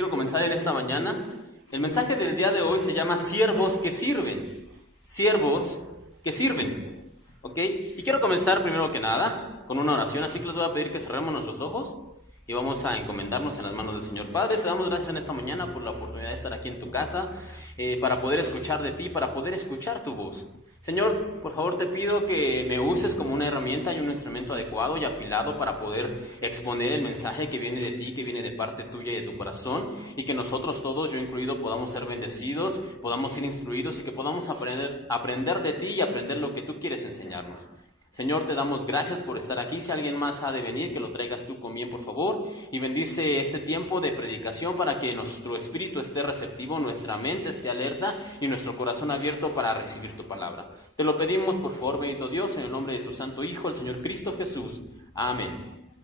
Quiero comenzar en esta mañana. El mensaje del día de hoy se llama Siervos que sirven. Siervos que sirven. ¿Ok? Y quiero comenzar primero que nada con una oración, así que les voy a pedir que cerremos nuestros ojos y vamos a encomendarnos en las manos del Señor. Padre, te damos gracias en esta mañana por la oportunidad de estar aquí en tu casa, para poder escuchar de ti, para poder escuchar tu voz. Señor, por favor te pido que me uses como una herramienta y un instrumento adecuado y afilado para poder exponer el mensaje que viene de ti, que viene de parte tuya y de tu corazón, y que nosotros todos, yo incluido, podamos ser bendecidos, podamos ser instruidos y que podamos aprender de ti y aprender lo que tú quieres enseñarnos. Señor, te damos gracias por estar aquí. Si alguien más ha de venir, que lo traigas tú conmigo, por favor, y bendice este tiempo de predicación para que nuestro espíritu esté receptivo, nuestra mente esté alerta y nuestro corazón abierto para recibir tu palabra. Te lo pedimos, por favor, bendito Dios, en el nombre de tu santo Hijo, el Señor Cristo Jesús. Amén.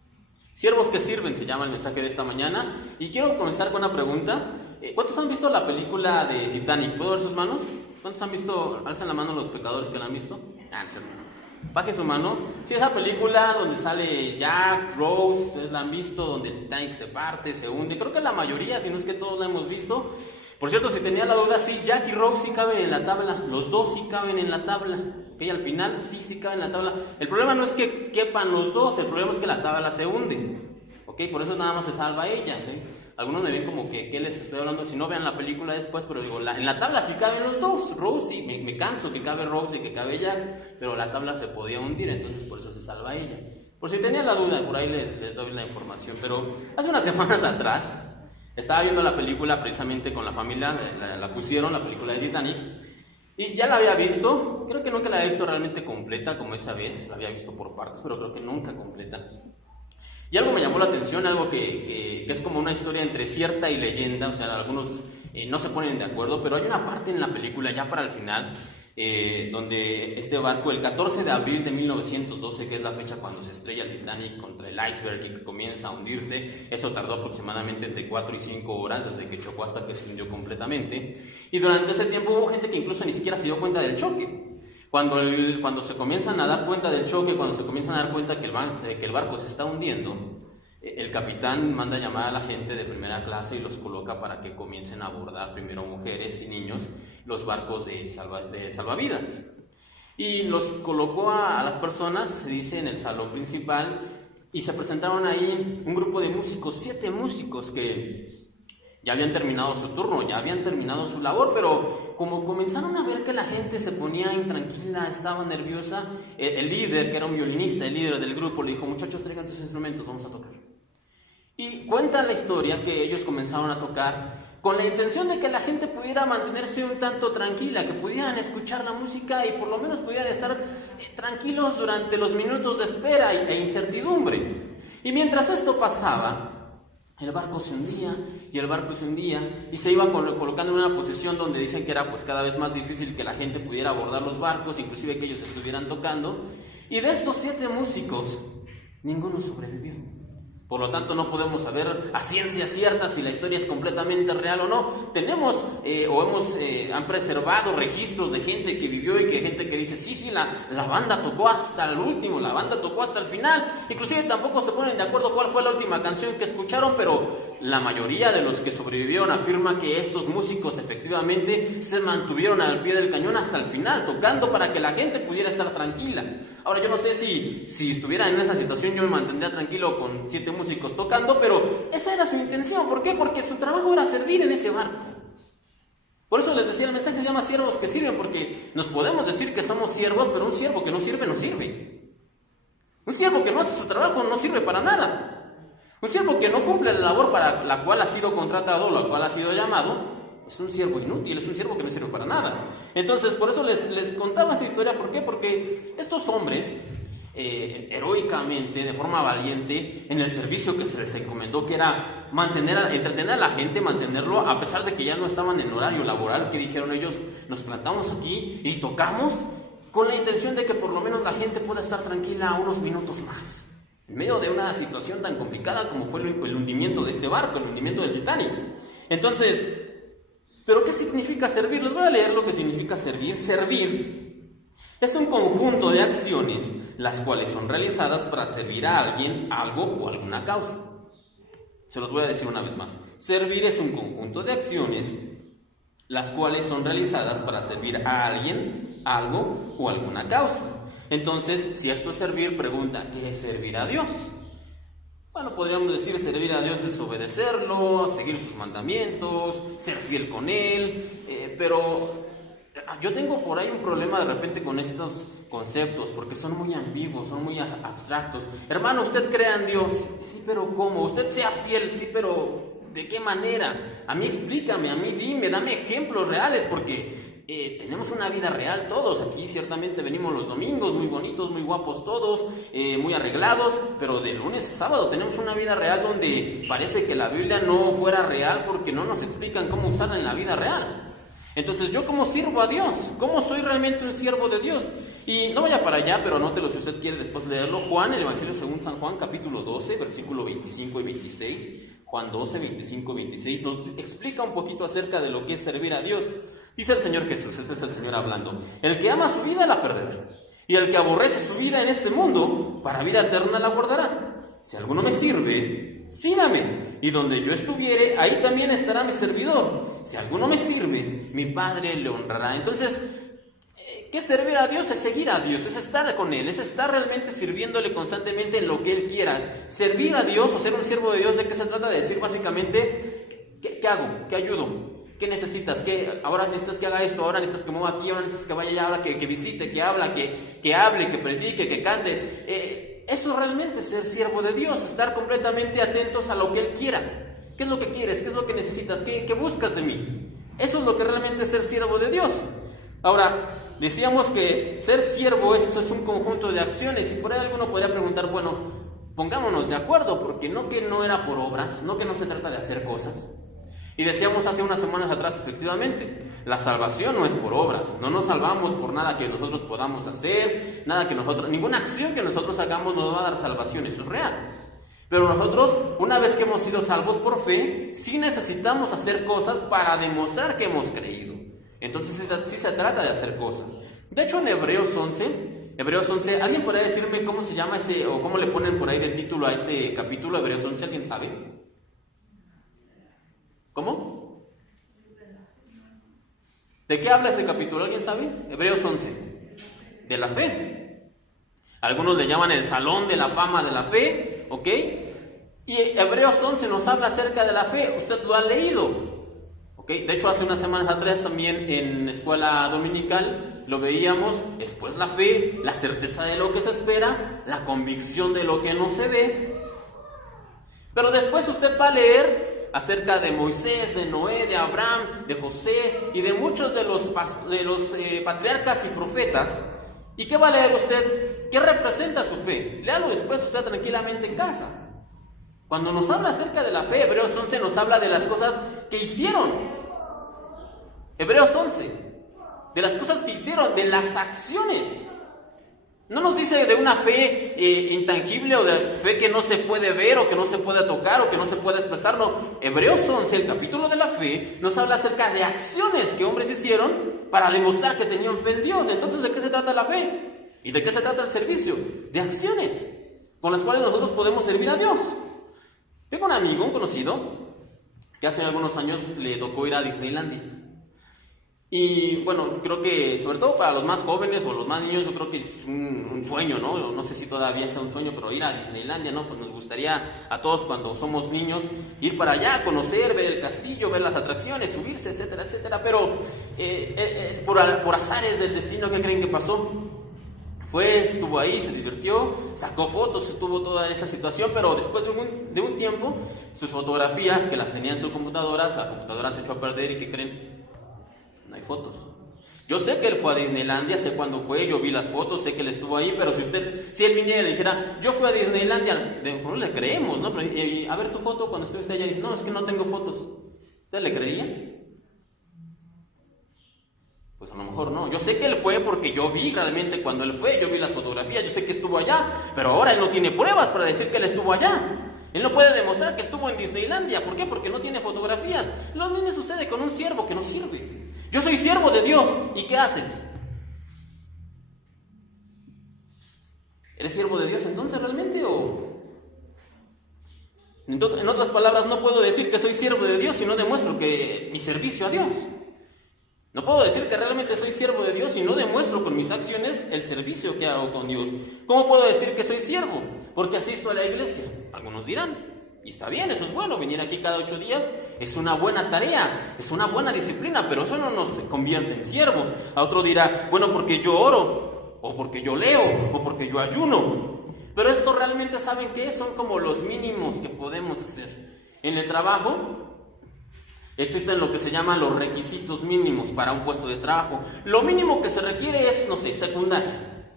Siervos que sirven se llama el mensaje de esta mañana, y quiero comenzar con una pregunta. ¿Cuántos han visto la película de Titanic? ¿Puedo ver sus manos? ¿Cuántos han visto? Alzan la mano los pecadores que la han visto. No es cierto. Baje su mano. Sí, esa película donde sale Jack, Rose, ustedes la han visto, donde el Titanic se parte, se hunde. Creo que la mayoría, si no es que todos la hemos visto. Por cierto, si tenía la duda, sí, Jack y Rose sí caben en la tabla. Los dos sí caben en la tabla. Ok, al final sí caben en la tabla. El problema no es que quepan los dos, el problema es que la tabla se hunde. Ok, por eso nada más se salva ella. ¿Sí? Algunos me ven como que ¿qué les estoy hablando? Si no, vean la película después, pero digo, en la tabla sí caben los dos. Rose sí, me canso que cabe Rose y que cabe Jack, pero la tabla se podía hundir, entonces por eso se salva ella. Por si tenían la duda, por ahí les doy la información. Pero hace unas semanas atrás estaba viendo la película precisamente con la familia, la pusieron, la película de Titanic, y ya la había visto. Creo que nunca la había visto realmente completa como esa vez, la había visto por partes, pero creo que nunca completa. Y algo me llamó la atención, algo que es como una historia entre cierta y leyenda, o sea, algunos no se ponen de acuerdo, pero hay una parte en la película, ya para el final, donde este barco, el 14 de abril de 1912, que es la fecha cuando se estrella el Titanic contra el iceberg y que comienza a hundirse, eso tardó aproximadamente entre 4 y 5 horas desde que chocó hasta que se hundió completamente, y durante ese tiempo hubo gente que incluso ni siquiera se dio cuenta del choque. Cuando se comienzan a dar cuenta del choque, cuando se comienzan a dar cuenta que el barco se está hundiendo, el capitán manda a llamar a la gente de primera clase y los coloca para que comiencen a abordar primero mujeres y niños los barcos de salvavidas. Y los colocó a las personas, se dice, en el salón principal, y se presentaron ahí un grupo de músicos, 7 músicos que ya habían terminado su turno, ya habían terminado su labor, pero como comenzaron a ver que la gente se ponía intranquila, estaba nerviosa, el líder, que era un violinista, el líder del grupo, le dijo: muchachos, traigan sus instrumentos, vamos a tocar. Y cuenta la historia que ellos comenzaron a tocar con la intención de que la gente pudiera mantenerse un tanto tranquila, que pudieran escuchar la música y por lo menos pudieran estar tranquilos durante los minutos de espera e incertidumbre. Y mientras esto pasaba, el barco se hundía y el barco se hundía y se iba colocando en una posición donde dicen que era pues cada vez más difícil que la gente pudiera abordar los barcos, inclusive que ellos estuvieran tocando. Y de estos 7 músicos, ninguno sobrevivió. Por lo tanto, no podemos saber a ciencia cierta si la historia es completamente real o no. Tenemos han preservado registros de gente que vivió y que gente que dice, sí, la banda tocó hasta el último, la banda tocó hasta el final. Inclusive tampoco se ponen de acuerdo cuál fue la última canción que escucharon, pero la mayoría de los que sobrevivieron afirma que estos músicos efectivamente se mantuvieron al pie del cañón hasta el final, tocando para que la gente pudiera estar tranquila. Ahora, yo no sé si estuviera en esa situación yo me mantendría tranquilo con 7 músicos tocando, pero esa era su intención. ¿Por qué? Porque su trabajo era servir en ese barco. Por eso les decía, el mensaje se llama siervos que sirven, porque nos podemos decir que somos siervos, pero un siervo que no sirve, no sirve. Un siervo que no hace su trabajo no sirve para nada. Un siervo que no cumple la labor para la cual ha sido contratado o la cual ha sido llamado, es un siervo inútil, es un siervo que no sirve para nada. Entonces, por eso les contaba esta historia. ¿Por qué? Porque estos hombres, heroicamente, de forma valiente, en el servicio que se les encomendó, que era entretener a la gente, mantenerlo, a pesar de que ya no estaban en horario laboral, que dijeron ellos, nos plantamos aquí y tocamos con la intención de que por lo menos la gente pueda estar tranquila unos minutos más, en medio de una situación tan complicada como fue el hundimiento de este barco, el hundimiento del Titanic. Entonces, ¿pero qué significa servir? Les voy a leer lo que significa servir. Servir es un conjunto de acciones las cuales son realizadas para servir a alguien, algo o alguna causa. Se los voy a decir una vez más. Servir es un conjunto de acciones las cuales son realizadas para servir a alguien, algo o alguna causa. Entonces, si esto es servir, pregunta, ¿qué es servir a Dios? Bueno, podríamos decir servir a Dios es obedecerlo, seguir sus mandamientos, ser fiel con Él, pero yo tengo por ahí un problema de repente con estos conceptos, porque son muy ambiguos, son muy abstractos. Hermano, ¿usted cree en Dios? Sí, pero ¿cómo? ¿Usted sea fiel? Sí, pero ¿de qué manera? A mí explícame, a mí dime, dame ejemplos reales, porque tenemos una vida real todos. Aquí ciertamente venimos los domingos, muy bonitos, muy guapos todos, muy arreglados, pero de lunes a sábado tenemos una vida real donde parece que la Biblia no fuera real porque no nos explican cómo usarla en la vida real. Entonces, ¿yo cómo sirvo a Dios? ¿Cómo soy realmente un siervo de Dios? Y no vaya para allá, pero anótelo si usted quiere después leerlo. Juan, el Evangelio según San Juan, capítulo 12, versículo 25 y 26. Juan 12, 25 y 26 nos explica un poquito acerca de lo que es servir a Dios. Dice el Señor Jesús, ese es el Señor hablando: el que ama su vida la perderá, y el que aborrece su vida en este mundo, para vida eterna la guardará. Si alguno me sirve, sígame, y donde yo estuviere, ahí también estará mi servidor. Si alguno me sirve, mi Padre le honrará. Entonces, ¿qué es servir a Dios? Es seguir a Dios, es estar con Él, es estar realmente sirviéndole constantemente en lo que Él quiera. Servir a Dios o ser un siervo de Dios, ¿de qué se trata? De decir básicamente, ¿qué hago? ¿Qué ayudo? ¿Qué necesitas? Ahora necesitas que haga esto, ahora necesitas que mueva aquí, ahora necesitas que vaya allá, ahora que visite, que habla, que hable, que predique, que cante. Eso es realmente ser siervo de Dios, estar completamente atentos a lo que Él quiera. ¿Qué es lo que quieres? ¿Qué es lo que necesitas? ¿Qué buscas de mí? Eso es lo que realmente es ser siervo de Dios. Ahora, decíamos que ser siervo eso es un conjunto de acciones, y por ahí alguno podría preguntar, bueno, pongámonos de acuerdo, porque no que no era por obras, no que no se trata de hacer cosas. Y decíamos hace unas semanas atrás, efectivamente, la salvación no es por obras, no nos salvamos por nada que nosotros podamos hacer, ninguna acción que nosotros hagamos nos va a dar salvación, eso es real. Pero nosotros, una vez que hemos sido salvos por fe, sí necesitamos hacer cosas para demostrar que hemos creído. Entonces sí se trata de hacer cosas. De hecho, en Hebreos 11, ¿alguien podría decirme cómo se llama ese, o cómo le ponen por ahí de título a ese capítulo, Hebreos 11? ¿Alguien sabe? ¿Cómo? ¿De qué habla ese capítulo? ¿Alguien sabe? Hebreos 11. De la fe. Algunos le llaman el salón de la fama de la fe, ¿ok? Y Hebreos 11 nos habla acerca de la fe. Usted lo ha leído, ¿ok? De hecho, hace unas semanas atrás también en escuela dominical lo veíamos. Después la fe, la certeza de lo que se espera, la convicción de lo que no se ve. Pero después usted va a leer acerca de Moisés, de Noé, de Abraham, de José y de muchos de los patriarcas y profetas. ¿Y qué va a leer usted? ¿Qué representa su fe? Léalo después usted tranquilamente en casa. Cuando nos habla acerca de la fe, Hebreos 11 nos habla de las cosas que hicieron. Hebreos 11, de las cosas que hicieron, de las acciones. No nos dice de una fe intangible o de fe que no se puede ver o que no se puede tocar o que no se puede expresar, no. Hebreos 11, el capítulo de la fe, nos habla acerca de acciones que hombres hicieron para demostrar que tenían fe en Dios. Entonces, ¿de qué se trata la fe? ¿Y de qué se trata el servicio? De acciones con las cuales nosotros podemos servir a Dios. Tengo un amigo, un conocido, que hace algunos años le tocó ir a Disneylandia. Y bueno, creo que sobre todo para los más jóvenes o los más niños, yo creo que es un sueño, ¿no? No sé si todavía sea un sueño, pero ir a Disneylandia, ¿no? Pues nos gustaría a todos cuando somos niños ir para allá, conocer, ver el castillo, ver las atracciones, subirse, etcétera, etcétera. Pero por azares del destino, ¿qué creen que pasó? Estuvo ahí, se divirtió, sacó fotos, estuvo toda esa situación, pero después de un tiempo, sus fotografías que las tenía en su computadora, la computadora se echó a perder y ¿qué creen? No hay fotos. Yo sé que él fue a Disneylandia, sé cuándo fue, yo vi las fotos, sé que él estuvo ahí, pero si él viniera y le dijera, yo fui a Disneylandia, no le creemos, ¿no? Pero, a ver tu foto cuando estuviste allá, no, es que no tengo fotos. ¿Usted le creería? Pues a lo mejor no. Yo sé que él fue porque yo vi realmente cuando él fue, yo vi las fotografías, yo sé que estuvo allá, pero ahora él no tiene pruebas para decir que él estuvo allá. Él no puede demostrar que estuvo en Disneylandia. ¿Por qué? Porque no tiene fotografías. Lo mismo sucede con un siervo que no sirve. Yo soy siervo de Dios. ¿Y qué haces? ¿Eres siervo de Dios entonces realmente o En otras palabras, no puedo decir que soy siervo de Dios si no demuestro que mi servicio a Dios. No puedo decir que realmente soy siervo de Dios si no demuestro con mis acciones el servicio que hago con Dios. ¿Cómo puedo decir que soy siervo? Porque asisto a la iglesia. Algunos dirán, y está bien, eso es bueno, venir aquí cada 8 días es una buena tarea, es una buena disciplina, pero eso no nos convierte en siervos. A otro dirá, bueno, porque yo oro, o porque yo leo, o porque yo ayuno. Pero esto realmente, ¿saben qué? Son como los mínimos que podemos hacer. En el trabajo existen lo que se llaman los requisitos mínimos para un puesto de trabajo. Lo mínimo que se requiere es, no sé, secundaria,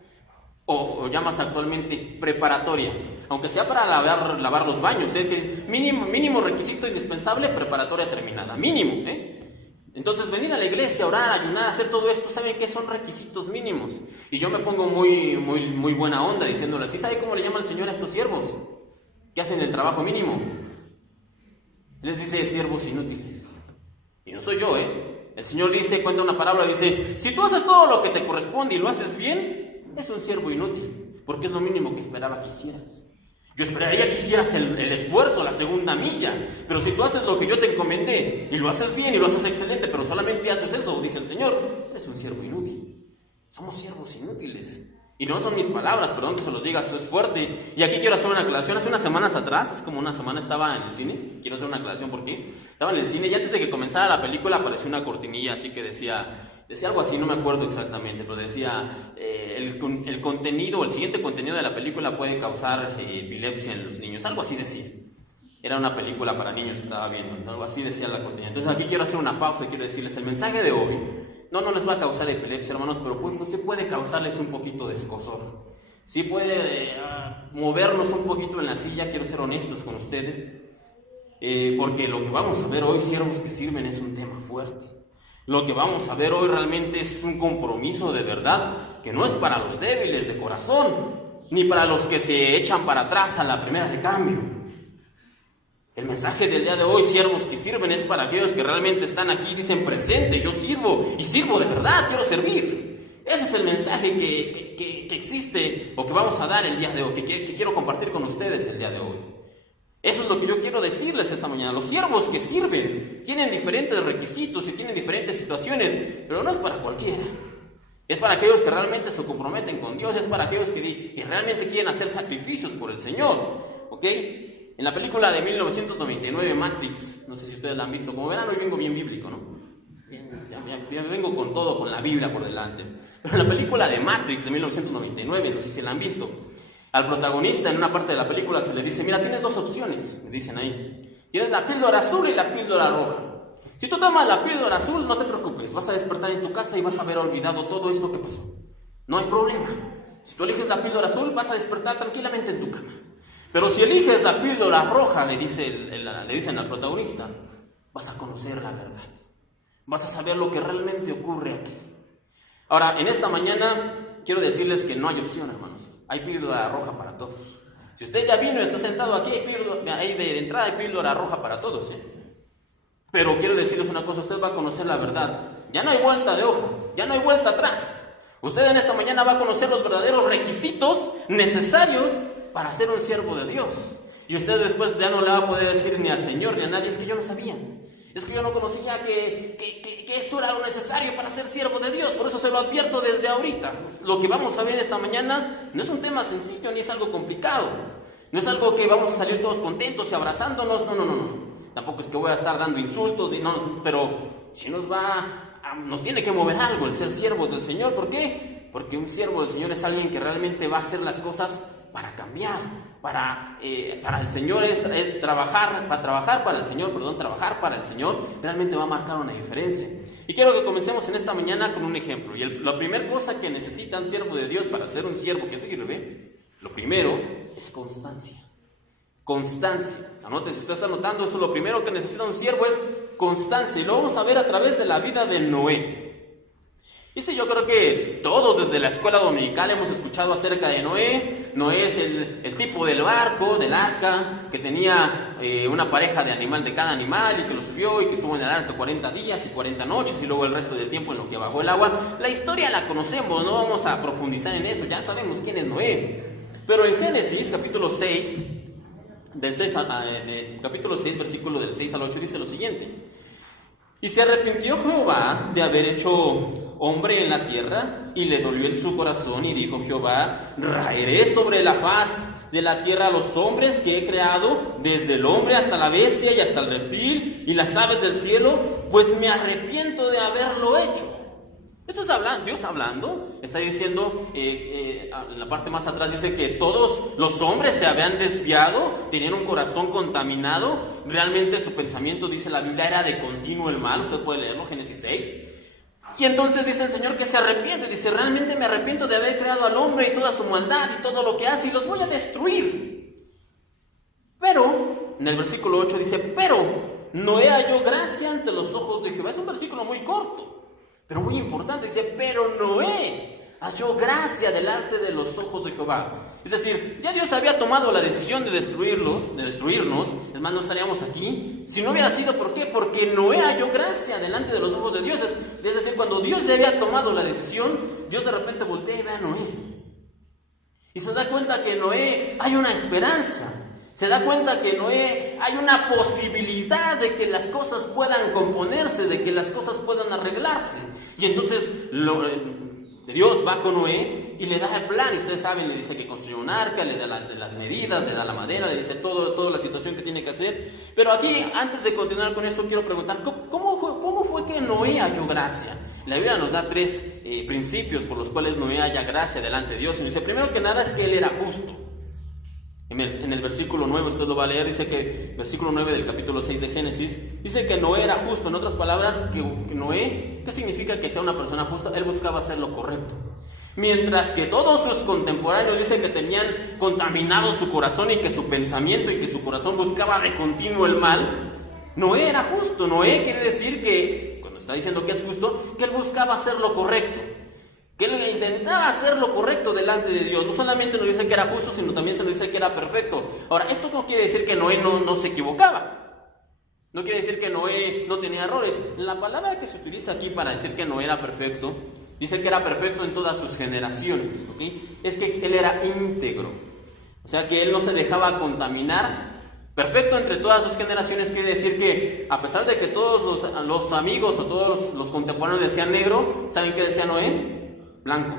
o llamas actualmente preparatoria, aunque sea para lavar los baños, que es mínimo requisito indispensable, preparatoria terminada, mínimo, Entonces venir a la iglesia, orar, ayunar, hacer todo esto, ¿saben qué? Son requisitos mínimos. Y yo me pongo muy buena onda diciéndole, ¿sí sabe cómo le llama el Señor a estos siervos? Que hacen el trabajo mínimo. Les dice siervos inútiles. Y no soy yo, El Señor dice, cuenta una parábola, dice, si tú haces todo lo que te corresponde y lo haces bien, es un siervo inútil, porque es lo mínimo que esperaba que hicieras. Yo esperaría que hicieras el esfuerzo, la segunda milla, pero si tú haces lo que yo te encomendé y lo haces bien y lo haces excelente, pero solamente haces eso, dice el Señor, eres un siervo inútil. Somos siervos inútiles. Y no son mis palabras, perdón que se los diga, eso es fuerte. Y aquí quiero hacer una aclaración. Hace unas semanas atrás, es como una semana, estaba en el cine. Quiero hacer una aclaración porque estaba en el cine y antes de que comenzara la película apareció una cortinilla así que decía algo así, no me acuerdo exactamente, pero decía el contenido, el siguiente contenido de la película puede causar epilepsia en los niños. Algo así decía. Era una película para niños que estaba viendo, ¿no? Algo así decía la cortinilla. Entonces aquí quiero hacer una pausa y quiero decirles el mensaje de hoy. No les va a causar epilepsia, hermanos, pero pues sí puede causarles un poquito de escozor. Sí puede movernos un poquito en la silla, quiero ser honestos con ustedes. Porque lo que vamos a ver hoy, siervos que sirven, es un tema fuerte. Lo que vamos a ver hoy realmente es un compromiso de verdad, que no es para los débiles de corazón, ni para los que se echan para atrás a la primera de cambio. El mensaje del día de hoy, siervos que sirven, es para aquellos que realmente están aquí y dicen presente, yo sirvo y sirvo de verdad, quiero servir. Ese es el mensaje que existe o que vamos a dar el día de hoy, que quiero compartir con ustedes el día de hoy. Eso es lo que yo quiero decirles esta mañana. Los siervos que sirven tienen diferentes requisitos y tienen diferentes situaciones, pero no es para cualquiera. Es para aquellos que realmente se comprometen con Dios, es para aquellos que realmente quieren hacer sacrificios por el Señor, ¿ok? En la película de 1999, Matrix, no sé si ustedes la han visto, como verán hoy vengo bien bíblico, ¿no? Ya vengo con todo, con la Biblia por delante. Pero en la película de Matrix de 1999, no sé si la han visto, al protagonista en una parte de la película se le dice, mira, tienes 2 opciones, me dicen ahí. Tienes la píldora azul y la píldora roja. Si tú tomas la píldora azul, no te preocupes, vas a despertar en tu casa y vas a haber olvidado todo esto que pasó. No hay problema. Si tú eliges la píldora azul, vas a despertar tranquilamente en tu cama. Pero si eliges la píldora roja, le dicen al protagonista, vas a conocer la verdad. Vas a saber lo que realmente ocurre aquí. Ahora, en esta mañana, quiero decirles que no hay opción, hermanos. Hay píldora roja para todos. Si usted ya vino y está sentado aquí, hay de entrada hay píldora roja para todos, Pero quiero decirles una cosa, usted va a conocer la verdad. Ya no hay vuelta de hoja, ya no hay vuelta atrás. Usted en esta mañana va a conocer los verdaderos requisitos necesarios para ser un siervo de Dios. Y usted después ya no le va a poder decir ni al Señor ni a nadie, es que yo no sabía, es que yo no conocía que esto era lo necesario para ser siervo de Dios. Por eso se lo advierto desde ahorita. Lo que vamos a ver esta mañana no es un tema sencillo ni es algo complicado. No es algo que vamos a salir todos contentos y abrazándonos, no. Tampoco es que voy a estar dando insultos, pero si nos tiene que mover algo el ser siervos del Señor. ¿Por qué? Porque un siervo del Señor es alguien que realmente va a hacer las cosas para cambiar, para el Señor es trabajar para el Señor, trabajar para el Señor realmente va a marcar una diferencia. Y quiero que comencemos en esta mañana con un ejemplo. Y la primera cosa que necesita un siervo de Dios para ser un siervo que sirve, lo primero es constancia. Constancia. Anote, si usted está notando eso, lo primero que necesita un siervo es constancia. Y lo vamos a ver a través de la vida de Noé. Y sí, yo creo que todos desde la escuela dominical hemos escuchado acerca de Noé. Noé es el tipo del barco, del arca, que tenía una pareja de cada animal y que lo subió y que estuvo en el arca 40 días y 40 noches y luego el resto del tiempo en lo que bajó el agua. La historia la conocemos, no vamos a profundizar en eso, ya sabemos quién es Noé. Pero en Génesis capítulo 6, capítulo 6, versículo del 6 al 8, dice lo siguiente: y se arrepintió Jehová de haber hecho hombre en la tierra, y le dolió en su corazón, y dijo Jehová: raeré sobre la faz de la tierra a los hombres que he creado, desde el hombre hasta la bestia y hasta el reptil y las aves del cielo, pues me arrepiento de haberlo hecho. Esto es Dios hablando, está diciendo, en la parte más atrás dice que todos los hombres se habían desviado, tenían un corazón contaminado, realmente su pensamiento, dice la Biblia, era de continuo el mal. Usted puede leerlo, Génesis 6. Y entonces dice el Señor que se arrepiente, dice: realmente me arrepiento de haber creado al hombre y toda su maldad y todo lo que hace, y los voy a destruir. Pero, en el versículo 8 dice: pero Noé halló gracia ante los ojos de Jehová. Es un versículo muy corto, pero muy importante. Dice: pero Noé halló gracia delante de los ojos de Jehová. Es decir, ya Dios había tomado la decisión de destruirnos. Es más, no estaríamos aquí si no hubiera sido, ¿por qué? Porque Noé halló gracia delante de los ojos de Dios. Es decir, cuando Dios ya había tomado la decisión, Dios de repente voltea y ve a Noé y se da cuenta que en Noé hay una esperanza. Se da cuenta que en Noé hay una posibilidad de que las cosas puedan componerse, de que las cosas puedan arreglarse. Y entonces Dios va con Noé y le da el plan. Y ustedes saben, le dice que construya un arca, le da las medidas, le da la madera, le dice toda la situación que tiene que hacer. Pero aquí, antes de continuar con esto, quiero preguntar: ¿cómo fue que Noé halló gracia? La Biblia nos da 3 principios por los cuales Noé halla gracia delante de Dios. Y nos dice, primero que nada, es que él era justo. En el versículo 9, usted lo va a leer, dice que, versículo 9 del capítulo 6 de Génesis, dice que Noé era justo. En otras palabras, que Noé, ¿qué significa que sea una persona justa? Él buscaba hacer lo correcto. Mientras que todos sus contemporáneos dicen que tenían contaminado su corazón y que su pensamiento y que su corazón buscaba de continuo el mal, Noé era justo. Noé quiere decir que, cuando está diciendo que es justo, que él buscaba hacer lo correcto, que él intentaba hacer lo correcto delante de Dios. No solamente nos dice que era justo, sino también se nos dice que era perfecto. Ahora, esto no quiere decir que Noé no se equivocaba. No quiere decir que Noé no tenía errores. La palabra que se utiliza aquí para decir que Noé era perfecto, dice que era perfecto en todas sus generaciones, ¿ok? Es que él era íntegro. O sea, que él no se dejaba contaminar. Perfecto entre todas sus generaciones quiere decir que, a pesar de que todos los amigos o todos los contemporáneos decían negro, ¿saben qué decía Noé? Blanco.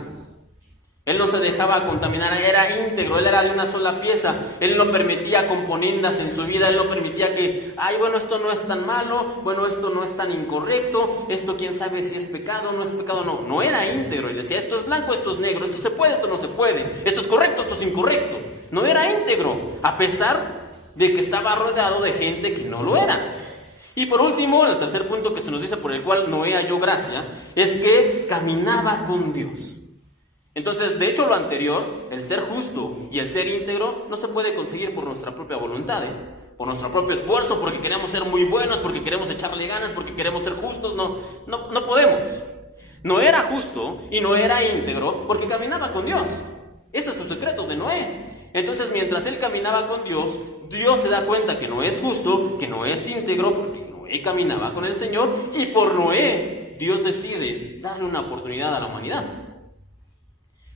Él no se dejaba contaminar, era íntegro, él era de una sola pieza. Él no permitía componendas en su vida, él no permitía que, bueno, esto no es tan malo, bueno, esto no es tan incorrecto, esto quién sabe si es pecado o no es pecado. No era íntegro. Y decía, esto es blanco, esto es negro, esto se puede, esto no se puede, esto es correcto, esto es incorrecto. No era íntegro, a pesar de que estaba rodeado de gente que no lo era. Y por último, el tercer punto que se nos dice por el cual Noé halló gracia, es que caminaba con Dios. Entonces, de hecho, lo anterior, el ser justo y el ser íntegro, no se puede conseguir por nuestra propia voluntad, por nuestro propio esfuerzo, porque queremos ser muy buenos, porque queremos echarle ganas, porque queremos ser justos. No podemos. No era justo y no era íntegro porque caminaba con Dios. Ese es el secreto de Noé. Entonces, mientras él caminaba con Dios, Dios se da cuenta que no es justo, que no es íntegro, porque Noé caminaba con el Señor, y por Noé, Dios decide darle una oportunidad a la humanidad.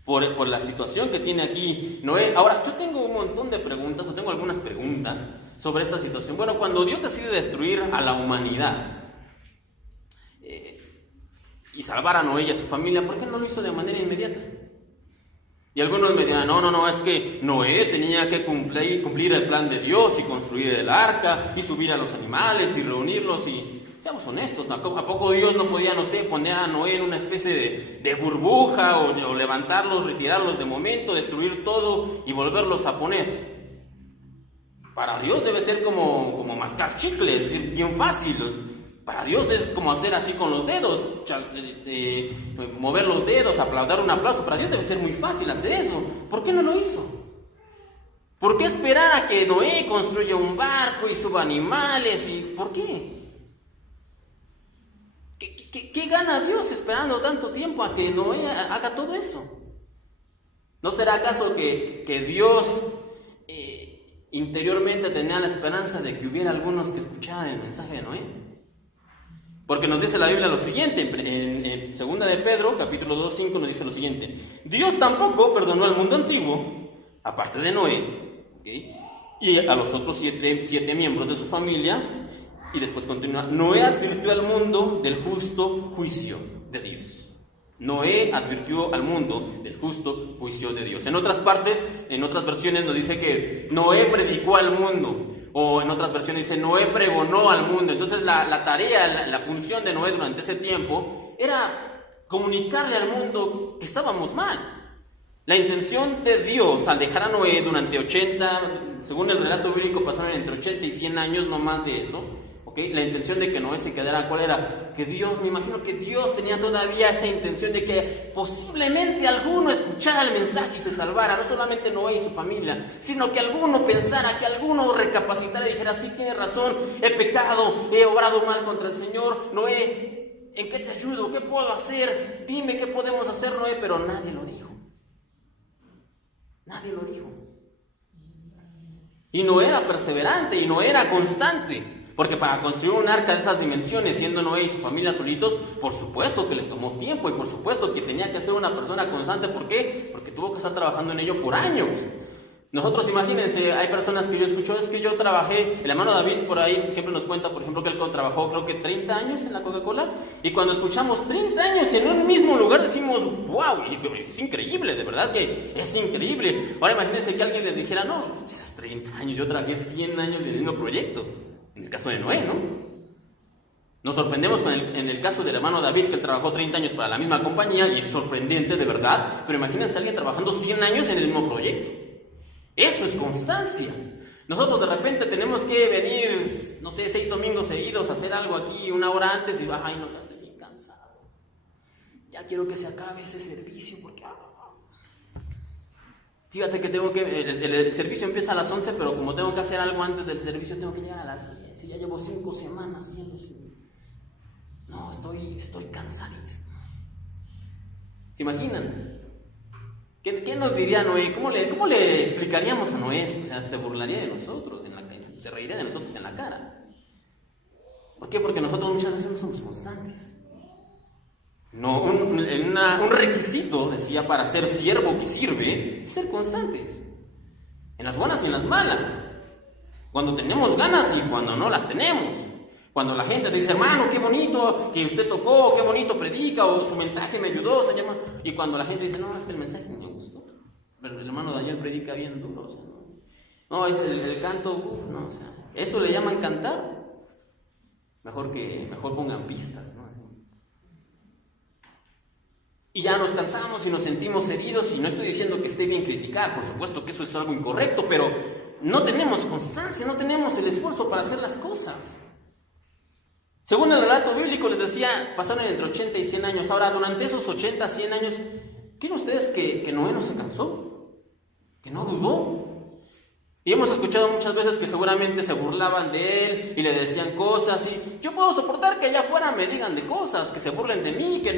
Por la situación que tiene aquí Noé. Ahora, yo tengo un montón de preguntas, o tengo algunas preguntas sobre esta situación. Bueno, cuando Dios decide destruir a la humanidad y salvar a Noé y a su familia, ¿por qué no lo hizo de manera inmediata? Y algunos me dirán, no, es que Noé tenía que cumplir el plan de Dios y construir el arca y subir a los animales y reunirlos. Y seamos honestos, ¿a poco Dios no podía, poner a Noé en una especie de burbuja o levantarlos, retirarlos de momento, destruir todo y volverlos a poner? Para Dios debe ser como mascar chicles, es decir, bien fácil. Para Dios es como hacer así con los dedos, mover los dedos, aplaudar un aplauso. Para Dios debe ser muy fácil hacer eso. ¿Por qué no lo hizo? ¿Por qué esperar a que Noé construya un barco y suba animales? ¿Por qué? ¿Qué gana Dios esperando tanto tiempo a que Noé haga todo eso? ¿No será acaso que Dios interiormente tenía la esperanza de que hubiera algunos que escucharan el mensaje de Noé? Porque nos dice la Biblia lo siguiente, en 2 de Pedro, capítulo 2, 5, nos dice lo siguiente: Dios tampoco perdonó al mundo antiguo, aparte de Noé, ¿okay? y a los otros siete miembros de su familia. Y después continúa: Noé advirtió al mundo del justo juicio de Dios. Noé advirtió al mundo del justo juicio de Dios. En otras partes, en otras versiones nos dice que Noé predicó al mundo, o en otras versiones dice Noé pregonó al mundo. Entonces la tarea, la función de Noé durante ese tiempo era comunicarle al mundo que estábamos mal. La intención de Dios al dejar a Noé durante 80, según el relato bíblico, pasaron entre 80 y 100 años, no más de eso. La intención de que Noé se quedara, ¿cuál era? Que Dios, me imagino que Dios tenía todavía esa intención de que posiblemente alguno escuchara el mensaje y se salvara, no solamente Noé y su familia, sino que alguno pensara, que alguno recapacitara y dijera: sí, tiene razón, he pecado, he obrado mal contra el Señor. Noé, ¿en qué te ayudo? ¿Qué puedo hacer? Dime qué podemos hacer, Noé. Pero nadie lo dijo. Nadie lo dijo. Y Noé era perseverante, y Noé era constante. Porque para construir un arca de esas dimensiones, siendo Noé y su familia solitos, por supuesto que le tomó tiempo, y por supuesto que tenía que ser una persona constante. ¿Por qué? Porque tuvo que estar trabajando en ello por años. Nosotros, imagínense, hay personas que yo escucho: es que yo trabajé, el hermano David por ahí siempre nos cuenta, por ejemplo, que él trabajó creo que 30 años en la Coca-Cola, y cuando escuchamos 30 años en un mismo lugar decimos: wow, es increíble, de verdad que es increíble. Ahora imagínense que alguien les dijera: no, es 30 años, yo trabajé 100 años en el mismo proyecto. En el caso de Noé, ¿no? Nos sorprendemos en el caso del hermano David, que él trabajó 30 años para la misma compañía, y es sorprendente, de verdad. Pero imagínense a alguien trabajando 100 años en el mismo proyecto. Eso es constancia. Nosotros de repente tenemos que venir, no sé, 6 domingos seguidos a hacer algo aquí 1 hora antes, y ay, no, ya estoy bien cansado. Ya quiero que se acabe ese servicio porque... Fíjate que el servicio empieza a las 11, pero como tengo que hacer algo antes del servicio, tengo que llegar a las 10. Y ya llevo 5 semanas haciendo así. No, estoy cansadísimo. ¿Se imaginan? ¿Qué nos diría Noé? ¿Cómo le explicaríamos a Noé esto? O sea, se burlaría de nosotros, se reiría de nosotros en la cara. ¿Por qué? Porque nosotros muchas veces no somos constantes. No, un requisito, decía, para ser siervo que sirve, es ser constantes. En las buenas y en las malas. Cuando tenemos ganas y cuando no las tenemos. Cuando la gente dice: hermano, qué bonito que usted tocó, qué bonito predica, o su mensaje me ayudó, se llama. Y cuando la gente dice: no, es que el mensaje me gustó, pero el hermano Daniel predica bien duro. O sea, no, es el canto, no, o sea, eso le llaman cantar. Mejor pongan pistas, ¿no? Y ya nos cansamos y nos sentimos heridos, y no estoy diciendo que esté bien criticar, por supuesto que eso es algo incorrecto, pero no tenemos constancia, no tenemos el esfuerzo para hacer las cosas. Según el relato bíblico, les decía, pasaron entre 80 y 100 años. Ahora, durante esos 80, 100 años, ¿creen ustedes que Noé no se cansó? ¿Que no dudó? Y hemos escuchado muchas veces que seguramente se burlaban de él y le decían cosas, y yo puedo soportar que allá afuera me digan de cosas, que se burlen de mí, que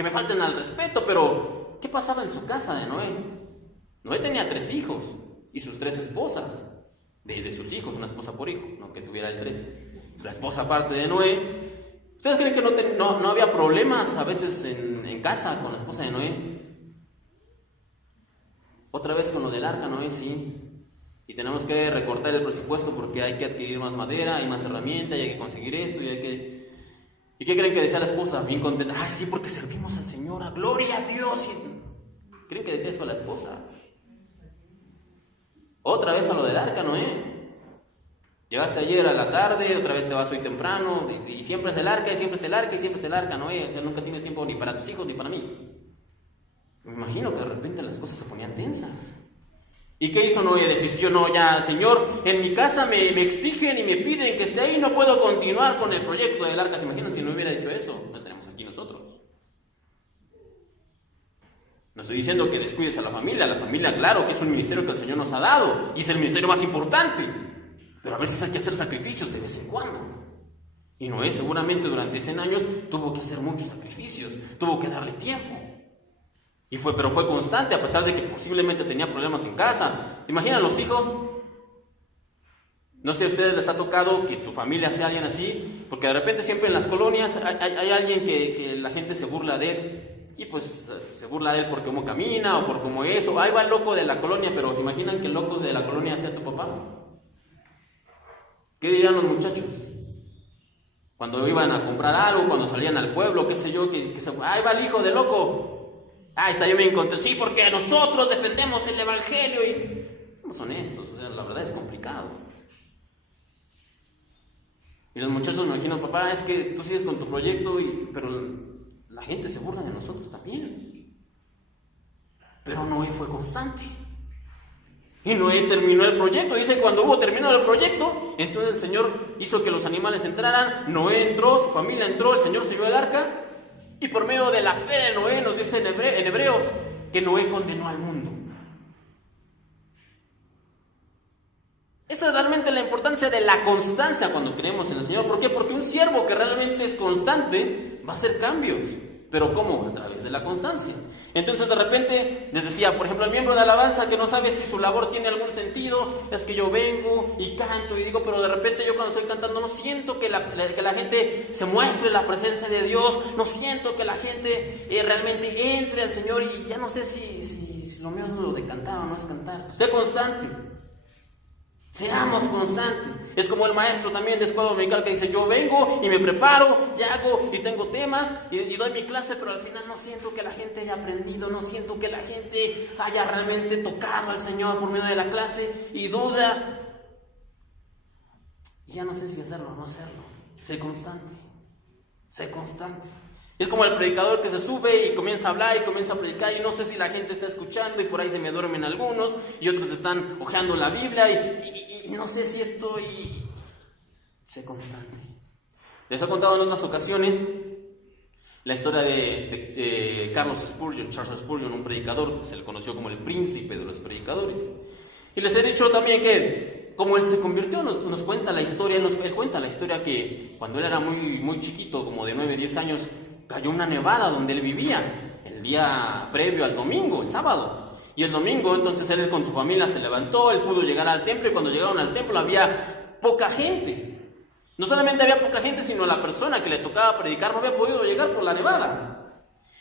me falten al respeto, pero ¿qué pasaba en su casa de Noé? Noé tenía 3 hijos y sus 3 esposas, de sus hijos, una esposa por hijo, no que tuviera el 3. La esposa aparte de Noé. ¿Ustedes creen que no había problemas a veces en casa con la esposa de Noé? Otra vez con lo del arca, Noé, sí. Y tenemos que recortar el presupuesto porque hay que adquirir más madera, hay más herramientas, y hay que conseguir esto, ¿Y qué creen que decía la esposa? Bien contenta. ¡Ay, sí, porque servimos al Señor! ¡A gloria a Dios! ¿Creen que decía eso la esposa? Otra vez a lo del arca, Noé. Llegaste ayer a la tarde, otra vez te vas hoy temprano, y siempre es el arca, y siempre es el arca, y siempre es el arca, Noé. O sea, nunca tienes tiempo ni para tus hijos ni para mí. Me imagino que de repente las cosas se ponían tensas. ¿Y qué hizo Noé? Desistió: no, ya, Señor, en mi casa me exigen y me piden que esté ahí, no puedo continuar con el proyecto del arca. ¿Se imaginan si no hubiera dicho eso? No estaríamos aquí nosotros. No estoy diciendo que descuides a la familia, claro que es un ministerio que el Señor nos ha dado, y es el ministerio más importante, pero a veces hay que hacer sacrificios de vez en cuando. Y Noé seguramente durante 100 años tuvo que hacer muchos sacrificios, tuvo que darle tiempo. Pero fue constante, a pesar de que posiblemente tenía problemas en casa. ¿Se imaginan los hijos? No sé, a ustedes les ha tocado que su familia sea alguien así, porque de repente siempre en las colonias hay alguien que la gente se burla de él, y pues se burla de él por cómo camina o por cómo es, o ahí va el loco de la colonia, pero ¿se imaginan que el loco de la colonia sea tu papá? ¿Qué dirían los muchachos? Cuando iban a comprar algo, cuando salían al pueblo, qué sé yo, ahí va el hijo del loco. Estaría bien contento. Sí, porque nosotros defendemos el evangelio y somos honestos, o sea, la verdad es complicado. Y los muchachos me imagino, papá, es que tú sigues con tu proyecto, pero la gente se burla de nosotros también. Pero Noé fue constante. Y Noé terminó el proyecto. Dice, cuando hubo terminado el proyecto, entonces el Señor hizo que los animales entraran. Noé entró, su familia entró, el Señor subió al arca. Y por medio de la fe de Noé, nos dice en Hebreos, que Noé condenó al mundo. Esa es realmente la importancia de la constancia cuando creemos en el Señor. ¿Por qué? Porque un siervo que realmente es constante va a hacer cambios. ¿Pero cómo? A través de la constancia. Entonces de repente les decía, por ejemplo, el miembro de alabanza que no sabe si su labor tiene algún sentido, es que yo vengo y canto y digo, pero de repente yo cuando estoy cantando no siento que la gente se muestre la presencia de Dios, no siento que la gente realmente entre al Señor y ya no sé si lo mío es lo de cantar o no es cantar. Sé constante. Seamos constantes. Es como el maestro también de escuela dominical que dice, yo vengo y me preparo y hago y tengo temas y doy mi clase, pero al final no siento que la gente haya aprendido, no siento que la gente haya realmente tocado al Señor por medio de la clase y duda. Y ya no sé si hacerlo o no hacerlo. Sé constante. Sé constante. Es como el predicador que se sube y comienza a hablar y comienza a predicar y no sé si la gente está escuchando y por ahí se me duermen algunos y otros están hojeando la Biblia y no sé si estoy... Sé constante. Les he contado en otras ocasiones la historia de Charles Spurgeon, un predicador que se le conoció como el príncipe de los predicadores. Y les he dicho también que como él se convirtió, nos cuenta la historia, él cuenta la historia que cuando él era muy chiquito, como de 9, 10 años, cayó una nevada donde él vivía, el día previo al domingo, el sábado. Y el domingo, entonces él con su familia se levantó, él pudo llegar al templo, y cuando llegaron al templo había poca gente. No solamente había poca gente, sino la persona que le tocaba predicar no había podido llegar por la nevada.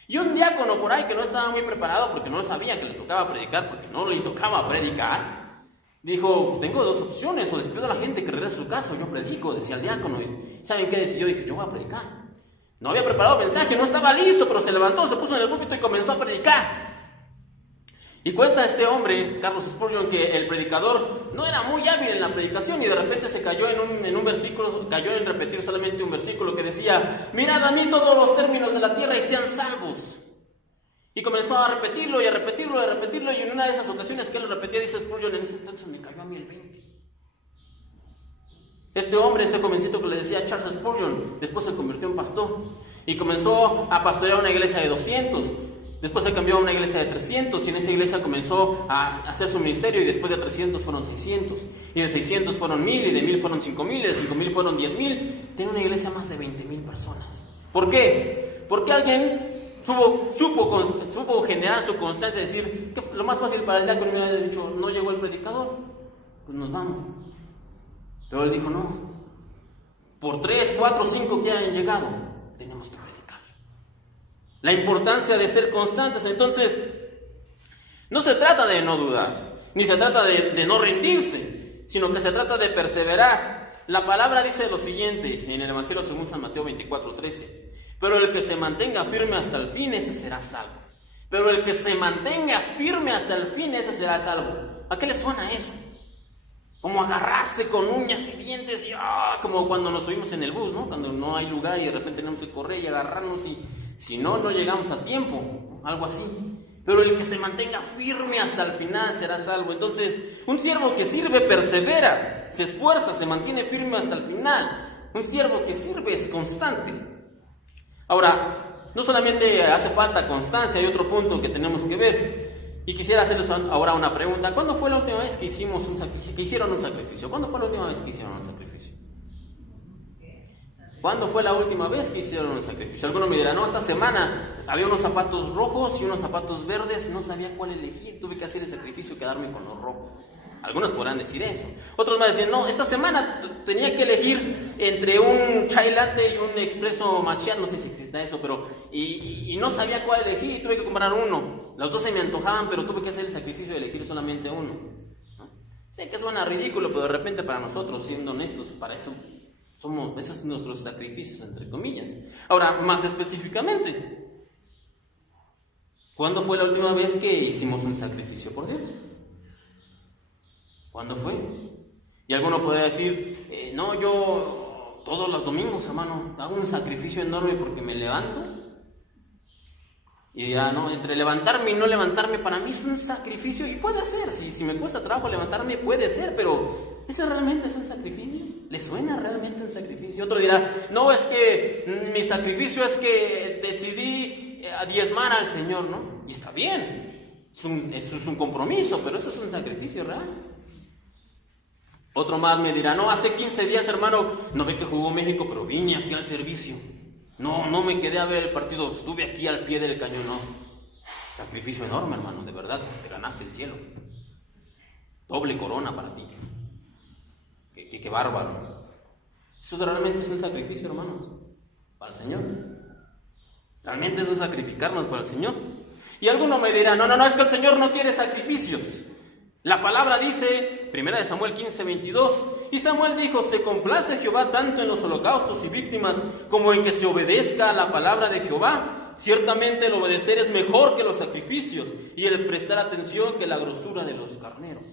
Y un diácono por ahí que no estaba muy preparado, porque no sabía que le tocaba predicar, porque no le tocaba predicar, dijo, tengo dos opciones, o despido a la gente que regrese a su casa, o yo predico, decía el diácono. Y ¿saben qué decidió? Dije, yo voy a predicar. No había preparado mensaje, no estaba listo, pero se levantó, se puso en el púlpito y comenzó a predicar. Y cuenta este hombre, Charles Spurgeon, que el predicador no era muy hábil en la predicación y de repente se cayó en un versículo, cayó en repetir solamente un versículo que decía, mirad a mí todos los términos de la tierra y sean salvos. Y comenzó a repetirlo y a repetirlo y a repetirlo, y en una de esas ocasiones que él lo repetía, dice Spurgeon, en ese entonces me cayó a mí el 20. Este hombre, este jovencito que le decía Charles Spurgeon, después se convirtió en pastor y comenzó a pastorear una iglesia de 200. Después se cambió a una iglesia de 300 y en esa iglesia comenzó a hacer su ministerio y después de 300 fueron 600 y de 600 fueron 1000 y de 1000 fueron 5000 y de 5000 fueron 10000. Tiene una iglesia más de 20000 personas. ¿Por qué? Porque alguien supo generar su constancia, decir que lo más fácil para el diácono me había dicho, no llegó el predicador, pues nos vamos. Pero él dijo, no, por 3, 4, 5 que hayan llegado, tenemos que predicar. La importancia de ser constantes. Entonces, no se trata de no dudar, ni se trata de no rendirse, sino que se trata de perseverar. La palabra dice lo siguiente en el Evangelio según San Mateo 24:13. Pero el que se mantenga firme hasta el fin, ese será salvo. Pero el que se mantenga firme hasta el fin, ese será salvo. ¿A qué le suena eso? Como agarrarse con uñas y dientes y como cuando nos subimos en el bus, ¿no? Cuando no hay lugar y de repente tenemos que correr y agarrarnos y si no, no llegamos a tiempo, algo así. Pero el que se mantenga firme hasta el final será salvo. Entonces, un siervo que sirve persevera, se esfuerza, se mantiene firme hasta el final. Un siervo que sirve es constante. Ahora, no solamente hace falta constancia, hay otro punto que tenemos que ver. Y quisiera hacerles ahora una pregunta. ¿Cuándo fue la última vez que hicieron un sacrificio? ¿Cuándo fue la última vez que hicieron un sacrificio? ¿Cuándo fue la última vez que hicieron un sacrificio? Algunos me dirán, no, esta semana había unos zapatos rojos y unos zapatos verdes y no sabía cuál elegir. Tuve que hacer el sacrificio y quedarme con los rojos. Algunos podrán decir eso. Otros van a decir, no, esta semana tenía que elegir entre un chai latte y un expreso macchiato, no sé si existe eso, pero y no sabía cuál elegir y tuve que comprar uno. Los dos se me antojaban, pero tuve que hacer el sacrificio de elegir solamente uno, ¿no? Sé que suena ridículo, pero de repente para nosotros, siendo honestos, para eso esos son nuestros sacrificios, entre comillas. Ahora, más específicamente, ¿cuándo fue la última vez que hicimos un sacrificio por Dios? ¿Cuándo fue? Y alguno podría decir, no, yo todos los domingos, hermano, hago un sacrificio enorme porque me levanto. Y dirá, no, entre levantarme y no levantarme para mí es un sacrificio. Y puede ser, si me cuesta trabajo levantarme, puede ser, pero ¿eso realmente es un sacrificio? ¿Le suena realmente un sacrificio? Otro dirá, no, es que mi sacrificio es que decidí diezmar al Señor, ¿no? Y está bien, eso es un compromiso, pero eso es un sacrificio real. Otro más me dirá, no, hace 15 días, hermano, no ve que jugó México, pero vine aquí al servicio. No me quedé a ver el partido, estuve aquí al pie del cañón, no. Sacrificio enorme, hermano, de verdad, te ganaste el cielo. Doble corona para ti. Qué bárbaro. Eso realmente es un sacrificio, hermanos, para el Señor. Realmente eso es sacrificarnos para el Señor. Y alguno me dirá, no, es que el Señor no quiere sacrificios. La palabra dice, 1 Samuel 15:22, y Samuel dijo, se complace Jehová tanto en los holocaustos y víctimas como en que se obedezca a la palabra de Jehová. Ciertamente el obedecer es mejor que los sacrificios y el prestar atención que la grosura de los carneros.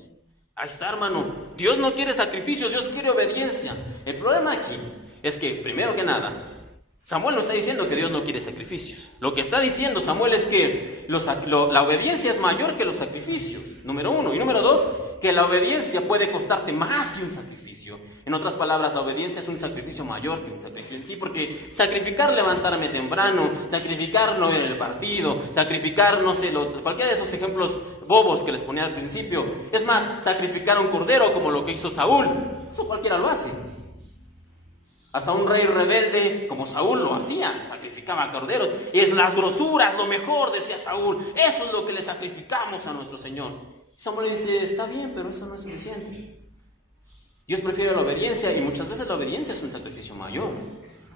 Ahí está, hermano. Dios no quiere sacrificios, Dios quiere obediencia. El problema aquí es que, primero que nada, Samuel no está diciendo que Dios no quiere sacrificios. Lo que está diciendo Samuel es que la obediencia es mayor que los sacrificios, número uno. Y número dos, que la obediencia puede costarte más que un sacrificio. En otras palabras, la obediencia es un sacrificio mayor que un sacrificio en sí, porque sacrificar levantarme temprano, sacrificar no ir al partido, sacrificar, no sé, cualquiera de esos ejemplos bobos que les ponía al principio. Es más, sacrificar a un cordero como lo que hizo Saúl, eso cualquiera lo hace. Hasta un rey rebelde como Saúl lo hacía, sacrificaba corderos. Y es las grosuras, lo mejor, decía Saúl. Eso es lo que le sacrificamos a nuestro Señor. Samuel dice, está bien, pero eso no es suficiente. Dios prefiere la obediencia y muchas veces la obediencia es un sacrificio mayor.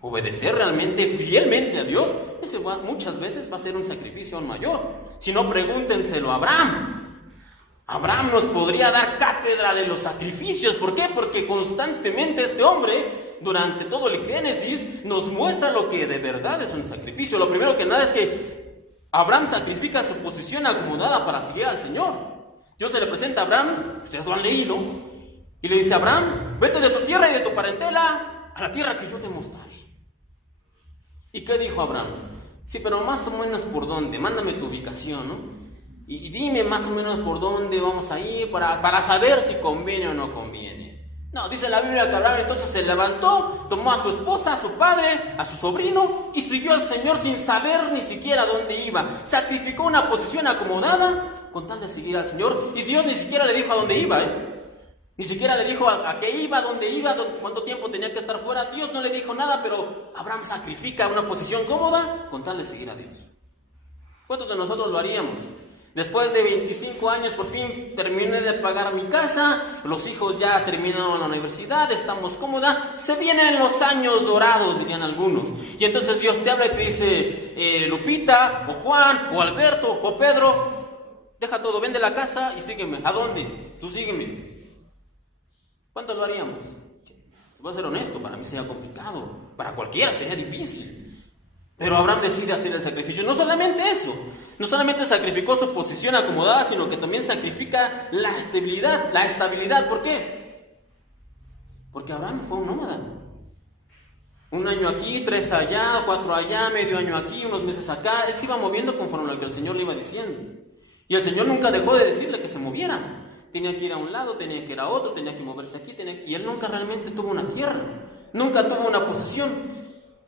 Obedecer realmente, fielmente a Dios, muchas veces va a ser un sacrificio aún mayor. Si no, pregúntenselo a Abraham. Abraham nos podría dar cátedra de los sacrificios. ¿Por qué? Porque constantemente este hombre, durante todo el Génesis, nos muestra lo que de verdad es un sacrificio. Lo primero que nada es que Abraham sacrifica su posición acomodada para seguir al Señor. Dios se le presenta a Abraham, ustedes lo han leído, y le dice, Abraham, vete de tu tierra y de tu parentela a la tierra que yo te mostraré. ¿Y qué dijo Abraham? Sí, pero más o menos por dónde, mándame tu ubicación, ¿no? Y dime más o menos por dónde vamos a ir para saber si conviene o no conviene. No, dice la Biblia que Abraham entonces se levantó, tomó a su esposa, a su padre, a su sobrino y siguió al Señor sin saber ni siquiera dónde iba. Sacrificó una posición acomodada con tal de seguir al Señor y Dios ni siquiera le dijo a dónde iba, Ni siquiera le dijo a qué iba, dónde iba, cuánto tiempo tenía que estar fuera. Dios no le dijo nada, pero Abraham sacrifica una posición cómoda con tal de seguir a Dios. ¿Cuántos de nosotros lo haríamos? Después de 25 años, por fin terminé de pagar mi casa, los hijos ya terminaron la universidad, estamos cómoda, se vienen los años dorados, dirían algunos. Y entonces Dios te habla y te dice, Lupita, o Juan, o Alberto, o Pedro, deja todo, vende la casa y sígueme. ¿A dónde? Tú sígueme. ¿Cuánto lo haríamos? Voy a ser honesto, para mí sería complicado, para cualquiera sería difícil. Pero Abraham decide hacer el sacrificio. No solamente eso, no solamente sacrificó su posición acomodada, sino que también sacrifica la estabilidad. ¿Por qué? Porque Abraham fue un nómada. 1 año aquí, 3 allá, 4 allá, medio año aquí, unos meses acá. Él se iba moviendo conforme a lo que el Señor le iba diciendo. Y el Señor nunca dejó de decirle que se moviera. Tenía que ir a un lado, tenía que ir a otro, tenía que moverse aquí, y él nunca realmente tuvo una tierra, nunca tuvo una posesión.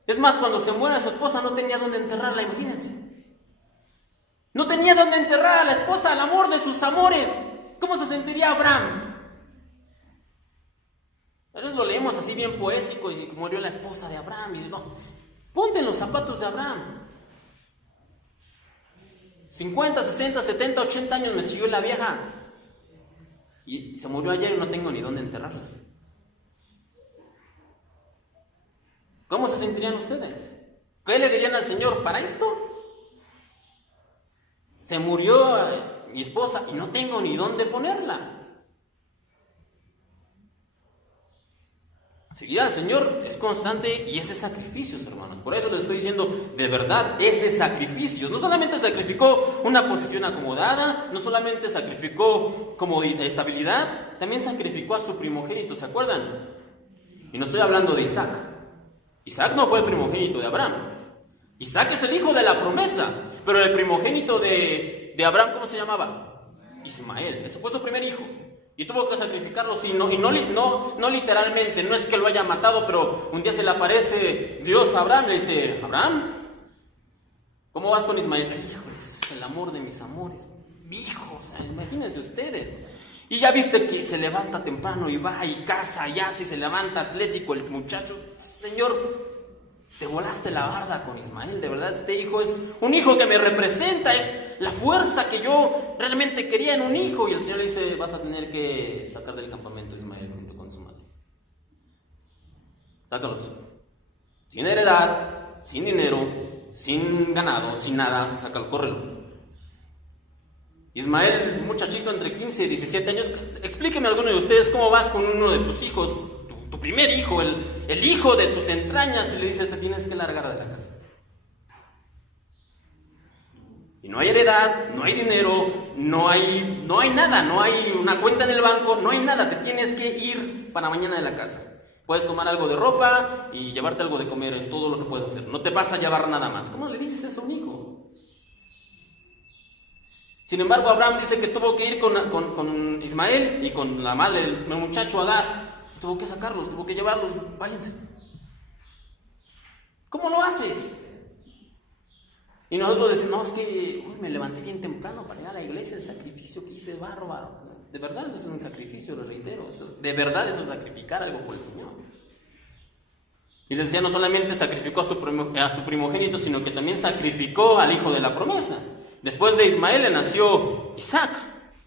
Es más, cuando se muere su esposa no tenía dónde enterrarla, imagínense. No tenía dónde enterrar a la esposa, al amor de sus amores. ¿Cómo se sentiría Abraham? A veces lo leemos así bien poético y murió la esposa de Abraham. Y no, ponte en los zapatos de Abraham. 50, 60, 70, 80 años me siguió la vieja. y se murió ayer y no tengo ni dónde enterrarla. ¿Cómo se sentirían ustedes? ¿Qué le dirían al Señor? ¿Para esto? Se murió mi esposa y no tengo ni dónde ponerla. Seguir al Señor es constante y es de sacrificios, hermanos. Por eso les estoy diciendo, de verdad, es de sacrificios. No solamente sacrificó una posición acomodada, no solamente sacrificó como estabilidad, también sacrificó a su primogénito, ¿se acuerdan? Y no estoy hablando de Isaac. Isaac no fue el primogénito de Abraham. Isaac es el hijo de la promesa, pero el primogénito de Abraham, ¿cómo se llamaba? Ismael. Ese fue su primer hijo. Y tuvo que sacrificarlo, no literalmente, no es que lo haya matado, pero un día se le aparece Dios a Abraham y le dice, Abraham, ¿cómo vas con Ismael? Hijo, es el amor de mis amores, mi hijo, o sea, imagínense ustedes. Y ya viste que se levanta temprano y va y caza y hace, se levanta atlético el muchacho. Señor, te volaste la barda con Ismael, de verdad, este hijo es un hijo que me representa, es la fuerza que yo realmente quería en un hijo. Y el Señor le dice, vas a tener que sacar del campamento a Ismael junto con su madre. Sácalos. Sin heredad, sin dinero, sin ganado, sin nada, sácalo, córrelo. Ismael, un muchachito entre 15 y 17 años, explíqueme a alguno de ustedes cómo vas con uno de tus hijos, tu primer hijo, el hijo de tus entrañas, y le dices, te tienes que largar de la casa. Y no hay heredad, no hay dinero, no hay nada, no hay una cuenta en el banco, no hay nada, te tienes que ir para mañana de la casa. Puedes tomar algo de ropa y llevarte algo de comer, es todo lo que puedes hacer, no te vas a llevar nada más. ¿Cómo le dices eso a un hijo? Sin embargo, Abraham dice que tuvo que ir con Ismael y con la madre del muchacho Agar. Tuvo que sacarlos, tuvo que llevarlos, váyanse. ¿Cómo lo haces? Y nosotros decimos, no, es que me levanté bien temprano para ir a la iglesia, el sacrificio que hice, bárbaro. De verdad eso es un sacrificio, lo reitero. De verdad eso es sacrificar algo por el Señor. Y les decía, no solamente sacrificó a su primogénito, sino que también sacrificó al hijo de la promesa. Después de Ismael le nació Isaac.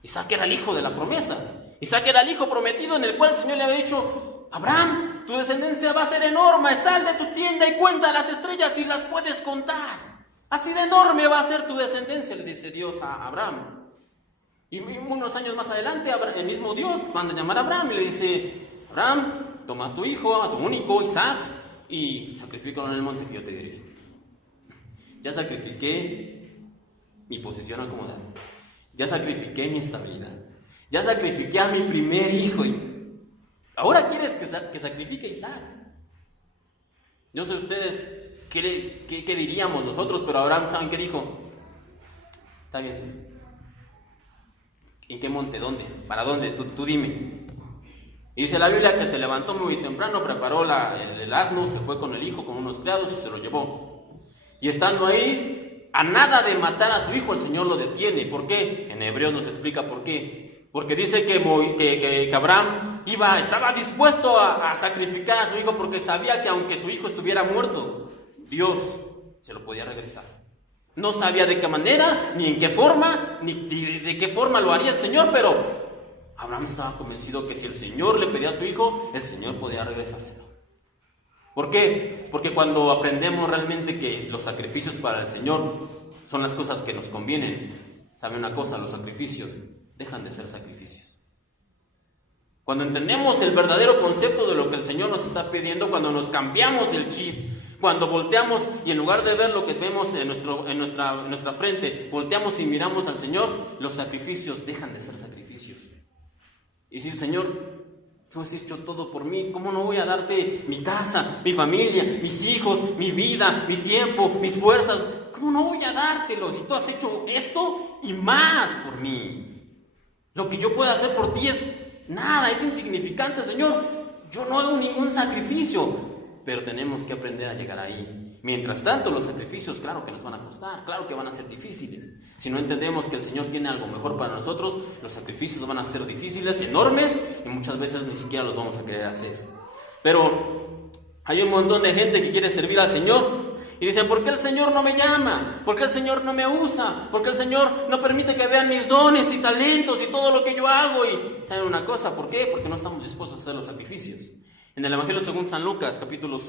Isaac era el hijo de la promesa. Isaac era el hijo prometido en el cual el Señor le había dicho, Abraham, tu descendencia va a ser enorme, sal de tu tienda y cuenta las estrellas si las puedes contar. Así de enorme va a ser tu descendencia, le dice Dios a Abraham. Y unos años más adelante, el mismo Dios manda a llamar a Abraham y le dice, Abraham, toma a tu hijo, a tu único Isaac, y sacrifícalo en el monte que yo te diré. Ya sacrifiqué mi posición acomodada. Ya sacrifiqué mi estabilidad. Ya sacrifiqué a mi primer hijo. Y ahora quieres que sacrifique a Isaac. Yo sé ustedes qué diríamos nosotros, pero Abraham, ¿saben qué dijo? Está bien, Señor. ¿En qué monte? ¿Dónde? ¿Para dónde? Tú dime. Y dice la Biblia que se levantó muy temprano, preparó el asno, se fue con el hijo, con unos criados y se lo llevó. Y estando ahí, a nada de matar a su hijo, el Señor lo detiene. ¿Por qué? En Hebreos nos explica por qué. Porque dice que Abraham estaba dispuesto a sacrificar a su hijo porque sabía que aunque su hijo estuviera muerto, Dios se lo podía regresar. No sabía de qué manera, ni en qué forma, ni de qué forma lo haría el Señor, pero Abraham estaba convencido que si el Señor le pedía a su hijo, el Señor podía regresárselo. ¿Por qué? Porque cuando aprendemos realmente que los sacrificios para el Señor son las cosas que nos convienen, ¿sabe una cosa? Los sacrificios dejan de ser sacrificios. Cuando entendemos el verdadero concepto de lo que el Señor nos está pidiendo, cuando nos cambiamos el chip, cuando volteamos y en lugar de ver lo que vemos en nuestra frente, volteamos y miramos al Señor, los sacrificios dejan de ser sacrificios. Y si Señor, tú has hecho todo por mí, ¿cómo no voy a darte mi casa, mi familia, mis hijos, mi vida, mi tiempo, mis fuerzas? ¿Cómo no voy a dártelo si tú has hecho esto y más por mí? Lo que yo pueda hacer por ti es nada, es insignificante, Señor. Yo no hago ningún sacrificio, pero tenemos que aprender a llegar ahí. Mientras tanto, los sacrificios, claro que nos van a costar, claro que van a ser difíciles. Si no entendemos que el Señor tiene algo mejor para nosotros, los sacrificios van a ser difíciles, enormes, y muchas veces ni siquiera los vamos a querer hacer. Pero hay un montón de gente que quiere servir al Señor y dicen, ¿por qué el Señor no me llama? ¿Por qué el Señor no me usa? ¿Por qué el Señor no permite que vean mis dones y talentos y todo lo que yo hago? Y ¿saben una cosa? ¿Por qué? Porque no estamos dispuestos a hacer los sacrificios. En el Evangelio según San Lucas, capítulo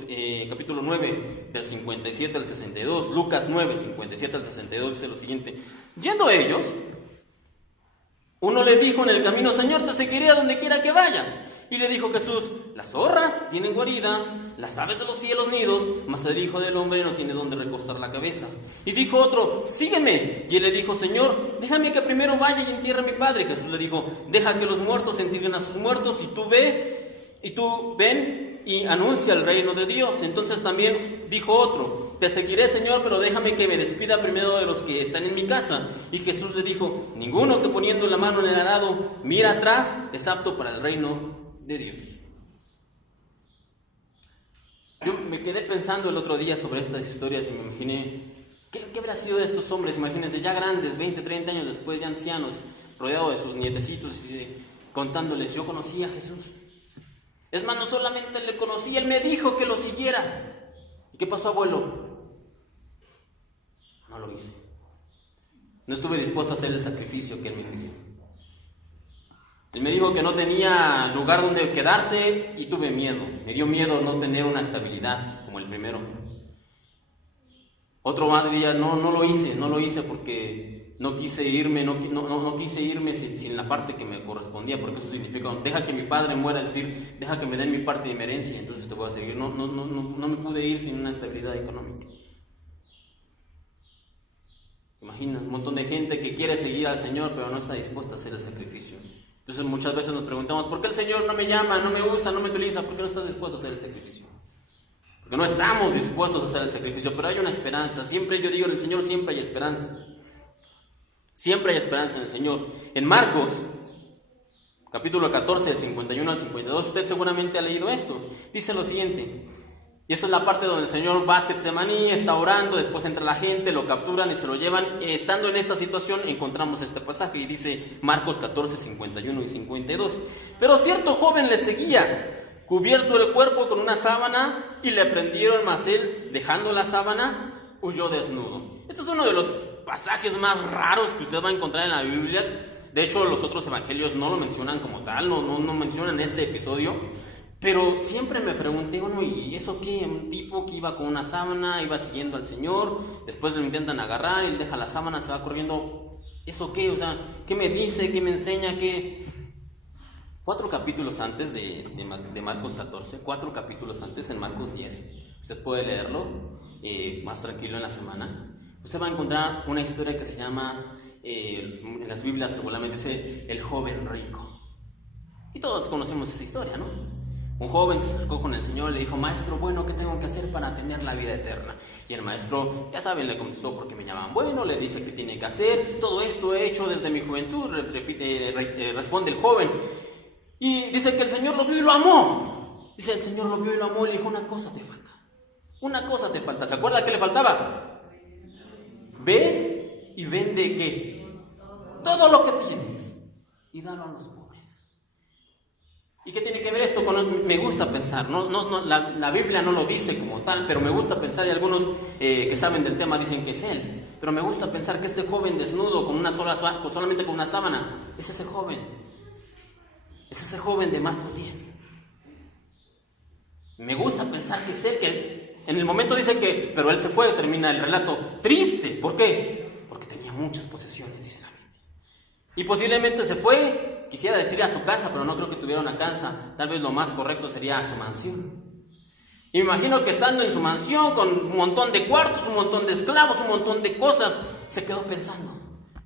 9, del 57 al 62, Lucas 9, 57 al 62, dice lo siguiente: yendo ellos, uno le dijo en el camino, Señor, te seguiré a donde quiera que vayas. Y le dijo Jesús, las zorras tienen guaridas, las aves de los cielos nidos, mas el Hijo del Hombre no tiene donde recostar la cabeza. Y dijo otro, sígueme. Y él le dijo, Señor, déjame que primero vaya y entierre a mi padre. Jesús le dijo, deja que los muertos entierren a sus muertos, y tú ven y anuncia el reino de Dios. Entonces también dijo otro, te seguiré, Señor, pero déjame que me despida primero de los que están en mi casa. Y Jesús le dijo, ninguno que poniendo la mano en el arado mira atrás es apto para el reino de Dios. Yo me quedé pensando el otro día sobre estas historias y me imaginé, ¿qué habrá sido de estos hombres? Imagínense, ya grandes, 20, 30 años después, ya ancianos, rodeados de sus nietecitos y contándoles, yo conocí a Jesús. Es más, no solamente le conocí, él me dijo que lo siguiera. ¿Y qué pasó, abuelo? No lo hice. No estuve dispuesto a hacer el sacrificio que él me pidió. Él me dijo que no tenía lugar donde quedarse y tuve miedo. Me dio miedo no tener una estabilidad como el primero. Otro más diría, no lo hice porque no quise irme, no quise irme sin la parte que me correspondía, porque eso significa, deja que mi padre muera, es decir, deja que me den mi parte de mi herencia, y entonces te voy a seguir. No me pude ir sin una estabilidad económica. Imagina, un montón de gente que quiere seguir al Señor, pero no está dispuesta a hacer el sacrificio. Entonces muchas veces nos preguntamos, ¿por qué el Señor no me llama, no me usa, no me utiliza? ¿Por qué no estás dispuesto a hacer el sacrificio? Porque no estamos dispuestos a hacer el sacrificio, pero hay una esperanza. Siempre yo digo, en el Señor siempre hay esperanza. Siempre hay esperanza en el Señor. En Marcos, capítulo 14, del 51 al 52, usted seguramente ha leído esto. Dice lo siguiente, y esta es la parte donde el Señor va a Getsemaní, está orando, después entra la gente, lo capturan y se lo llevan. Estando en esta situación encontramos este pasaje y dice Marcos 14, 51 y 52. Pero cierto joven le seguía, cubierto el cuerpo con una sábana, y le prendieron, mas él, dejando la sábana, huyó desnudo. Este es uno de los pasajes más raros que usted va a encontrar en la Biblia. De hecho, los otros evangelios no lo mencionan como tal, no mencionan este episodio. Pero siempre me pregunté, bueno, ¿y eso qué? Un tipo que iba con una sábana, iba siguiendo al Señor, después lo intentan agarrar, él deja la sábana, se va corriendo. ¿Eso qué? O sea, ¿qué me dice? ¿Qué me enseña? ¿Qué? 4 capítulos antes de Marcos 14, 4 capítulos antes, en Marcos 10, usted puede leerlo más tranquilo en la semana. Usted va a encontrar una historia que se llama, en las Biblias regularmente dice, el joven rico. Y todos conocemos esa historia, ¿no? Un joven se acercó con el Señor y le dijo, maestro, bueno, ¿qué tengo que hacer para tener la vida eterna? Y el maestro, ya saben, le contestó, porque me llaman bueno, le dice qué tiene que hacer, todo esto he hecho desde mi juventud, responde el joven. Y dice que el Señor lo vio y lo amó. Dice, el Señor lo vio y lo amó y le dijo, una cosa te falta. Una cosa te falta. ¿Se acuerda qué le faltaba? Ve y vende ¿qué? Todo lo que tienes y dalo a los pobres. ¿Y qué tiene que ver esto con? Me gusta pensar, la Biblia no lo dice como tal, pero me gusta pensar, y algunos que saben del tema dicen que es él, pero me gusta pensar que este joven desnudo solamente con una sábana, es ese joven de Marcos 10. Me gusta pensar que es él, que en el momento dice que, pero él se fue, termina el relato triste. ¿Por qué? Porque tenía muchas posesiones, dice la Biblia. Y posiblemente se fue, quisiera decir a su casa, pero no creo que tuviera una casa. Tal vez lo más correcto sería a su mansión. Y me imagino que estando en su mansión, con un montón de cuartos, un montón de esclavos, un montón de cosas, se quedó pensando,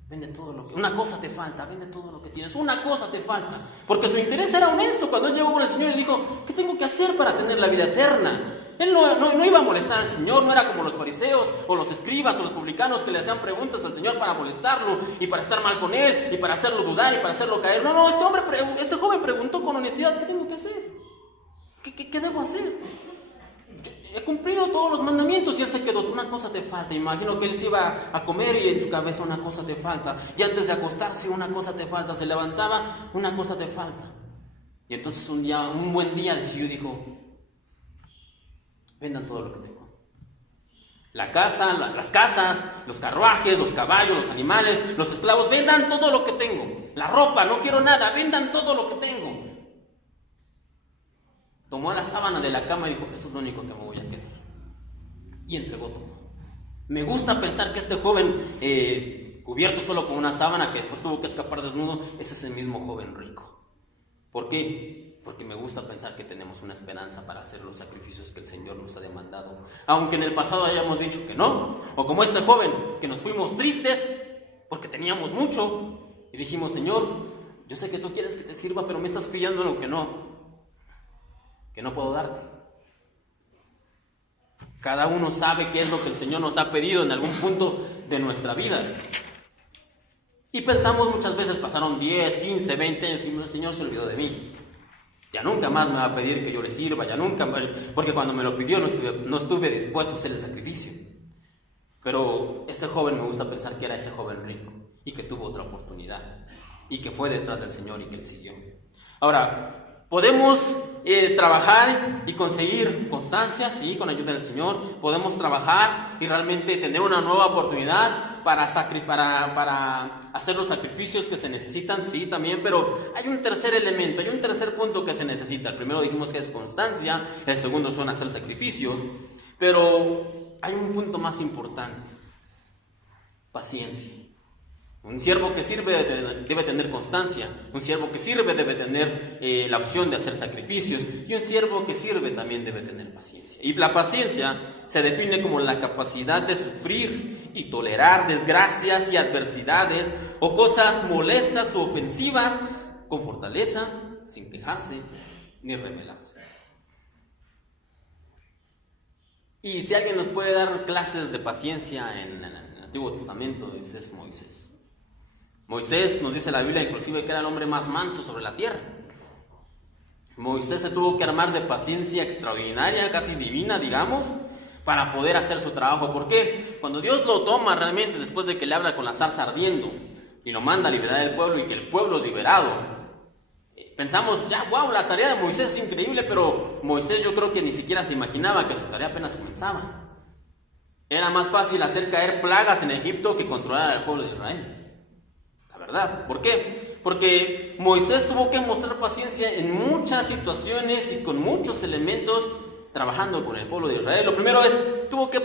vende todo lo que... Una cosa te falta, vende todo lo que tienes, una cosa te falta. Porque su interés era honesto. Cuando él llegó con el Señor y le dijo, ¿qué tengo que hacer para tener la vida eterna? Él no iba a molestar al Señor, no era como los fariseos o los escribas o los publicanos que le hacían preguntas al Señor para molestarlo y para estar mal con él y para hacerlo dudar y para hacerlo caer. No, este joven preguntó con honestidad, ¿qué tengo que hacer? ¿Qué debo hacer? He cumplido todos los mandamientos. Y él se quedó, una cosa te falta. Imagino que él se iba a comer y en su cabeza, una cosa te falta. Y antes de acostarse, una cosa te falta. Se levantaba, una cosa te falta. Y entonces un buen día decidió, dijo, vendan todo lo que tengo. La casa, las casas, los carruajes, los caballos, los animales, los esclavos, vendan todo lo que tengo. La ropa, no quiero nada, vendan todo lo que tengo. Tomó la sábana de la cama y dijo, eso es lo único que me voy a quedar. Y entregó todo. Me gusta pensar que este joven, cubierto solo con una sábana, que después tuvo que escapar desnudo, ese es el mismo joven rico. ¿Por qué? Porque me gusta pensar que tenemos una esperanza para hacer los sacrificios que el Señor nos ha demandado. Aunque en el pasado hayamos dicho que no, o como este joven, que nos fuimos tristes porque teníamos mucho y dijimos, Señor, yo sé que tú quieres que te sirva, pero me estás pidiendo lo que no puedo darte. Cada uno sabe qué es lo que el Señor nos ha pedido en algún punto de nuestra vida. Y pensamos muchas veces, pasaron 10, 15, 20 años y el Señor se olvidó de mí. Ya nunca más me va a pedir que yo le sirva, porque cuando me lo pidió no estuve dispuesto a hacer el sacrificio. Pero este joven me gusta pensar que era ese joven rico y que tuvo otra oportunidad y que fue detrás del Señor y que le siguió. Ahora, podemos trabajar y conseguir constancia, sí, con ayuda del Señor. Podemos trabajar y realmente tener una nueva oportunidad para hacer los sacrificios que se necesitan, sí, también. Pero hay un tercer elemento, hay un tercer punto que se necesita. El primero dijimos que es constancia, el segundo son hacer sacrificios. Pero hay un punto más importante, paciencia. Un siervo que sirve debe tener constancia, un siervo que sirve debe tener la opción de hacer sacrificios, y un siervo que sirve también debe tener paciencia. Y la paciencia se define como la capacidad de sufrir y tolerar desgracias y adversidades o cosas molestas o ofensivas con fortaleza, sin quejarse ni rebelarse. Y si alguien nos puede dar clases de paciencia en el Antiguo Testamento, ese es Moisés. Moisés, nos dice la Biblia, inclusive, que era el hombre más manso sobre la tierra. Moisés se tuvo que armar de paciencia extraordinaria, casi divina, digamos, para poder hacer su trabajo. ¿Por qué? Cuando Dios lo toma realmente, después de que le habla con la zarza ardiendo y lo manda a liberar al pueblo, y que el pueblo es liberado, pensamos, ya, wow, la tarea de Moisés es increíble, pero Moisés yo creo que ni siquiera se imaginaba que su tarea apenas comenzaba. Era más fácil hacer caer plagas en Egipto que controlar al pueblo de Israel. ¿Verdad? ¿Por qué? Porque Moisés tuvo que mostrar paciencia en muchas situaciones y con muchos elementos trabajando con el pueblo de Israel. Lo primero es, tuvo que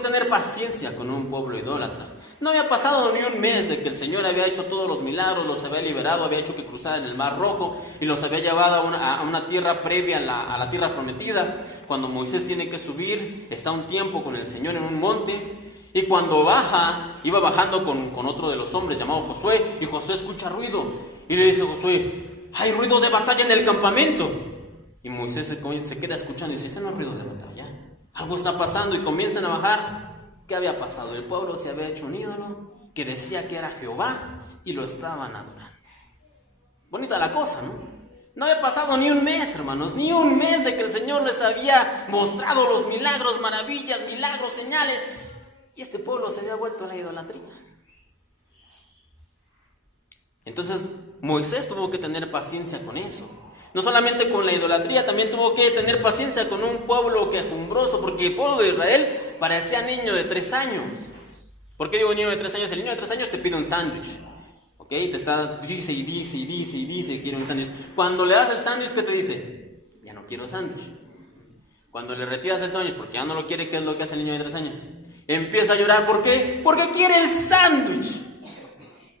tener paciencia con un pueblo idólatra. No había pasado ni un mes de que el Señor había hecho todos los milagros, los había liberado, había hecho que cruzaran el Mar Rojo y los había llevado a una tierra previa a la tierra prometida. Cuando Moisés tiene que subir, está un tiempo con el Señor en un monte. Y cuando iba bajando con otro de los hombres llamado Josué, y Josué escucha ruido, y le dice a Josué, hay ruido de batalla en el campamento. Y Moisés se queda escuchando y dice, ese no es ruido de batalla, algo está pasando, y comienzan a bajar. ¿Qué había pasado? El pueblo se había hecho un ídolo que decía que era Jehová, y lo estaban adorando. Bonita la cosa, ¿no? No había pasado ni un mes, hermanos, ni un mes de que el Señor les había mostrado los milagros, maravillas, milagros, señales, y este pueblo se había vuelto a la idolatría. Entonces Moisés tuvo que tener paciencia con eso. No solamente con la idolatría, también tuvo que tener paciencia con un pueblo quejumbroso, porque el pueblo de Israel parecía niño de 3 años. ¿Por qué digo niño de 3 años? El niño de 3 años te pide un sándwich, ¿ok? Dice y dice que quiere un sándwich. Cuando le das el sándwich, ¿qué te dice? Ya no quiero sándwich. Cuando le retiras el sándwich porque ya no lo quiere, ¿qué es lo que hace el niño de 3 años? Empieza a llorar. ¿Por qué? Porque quiere el sándwich.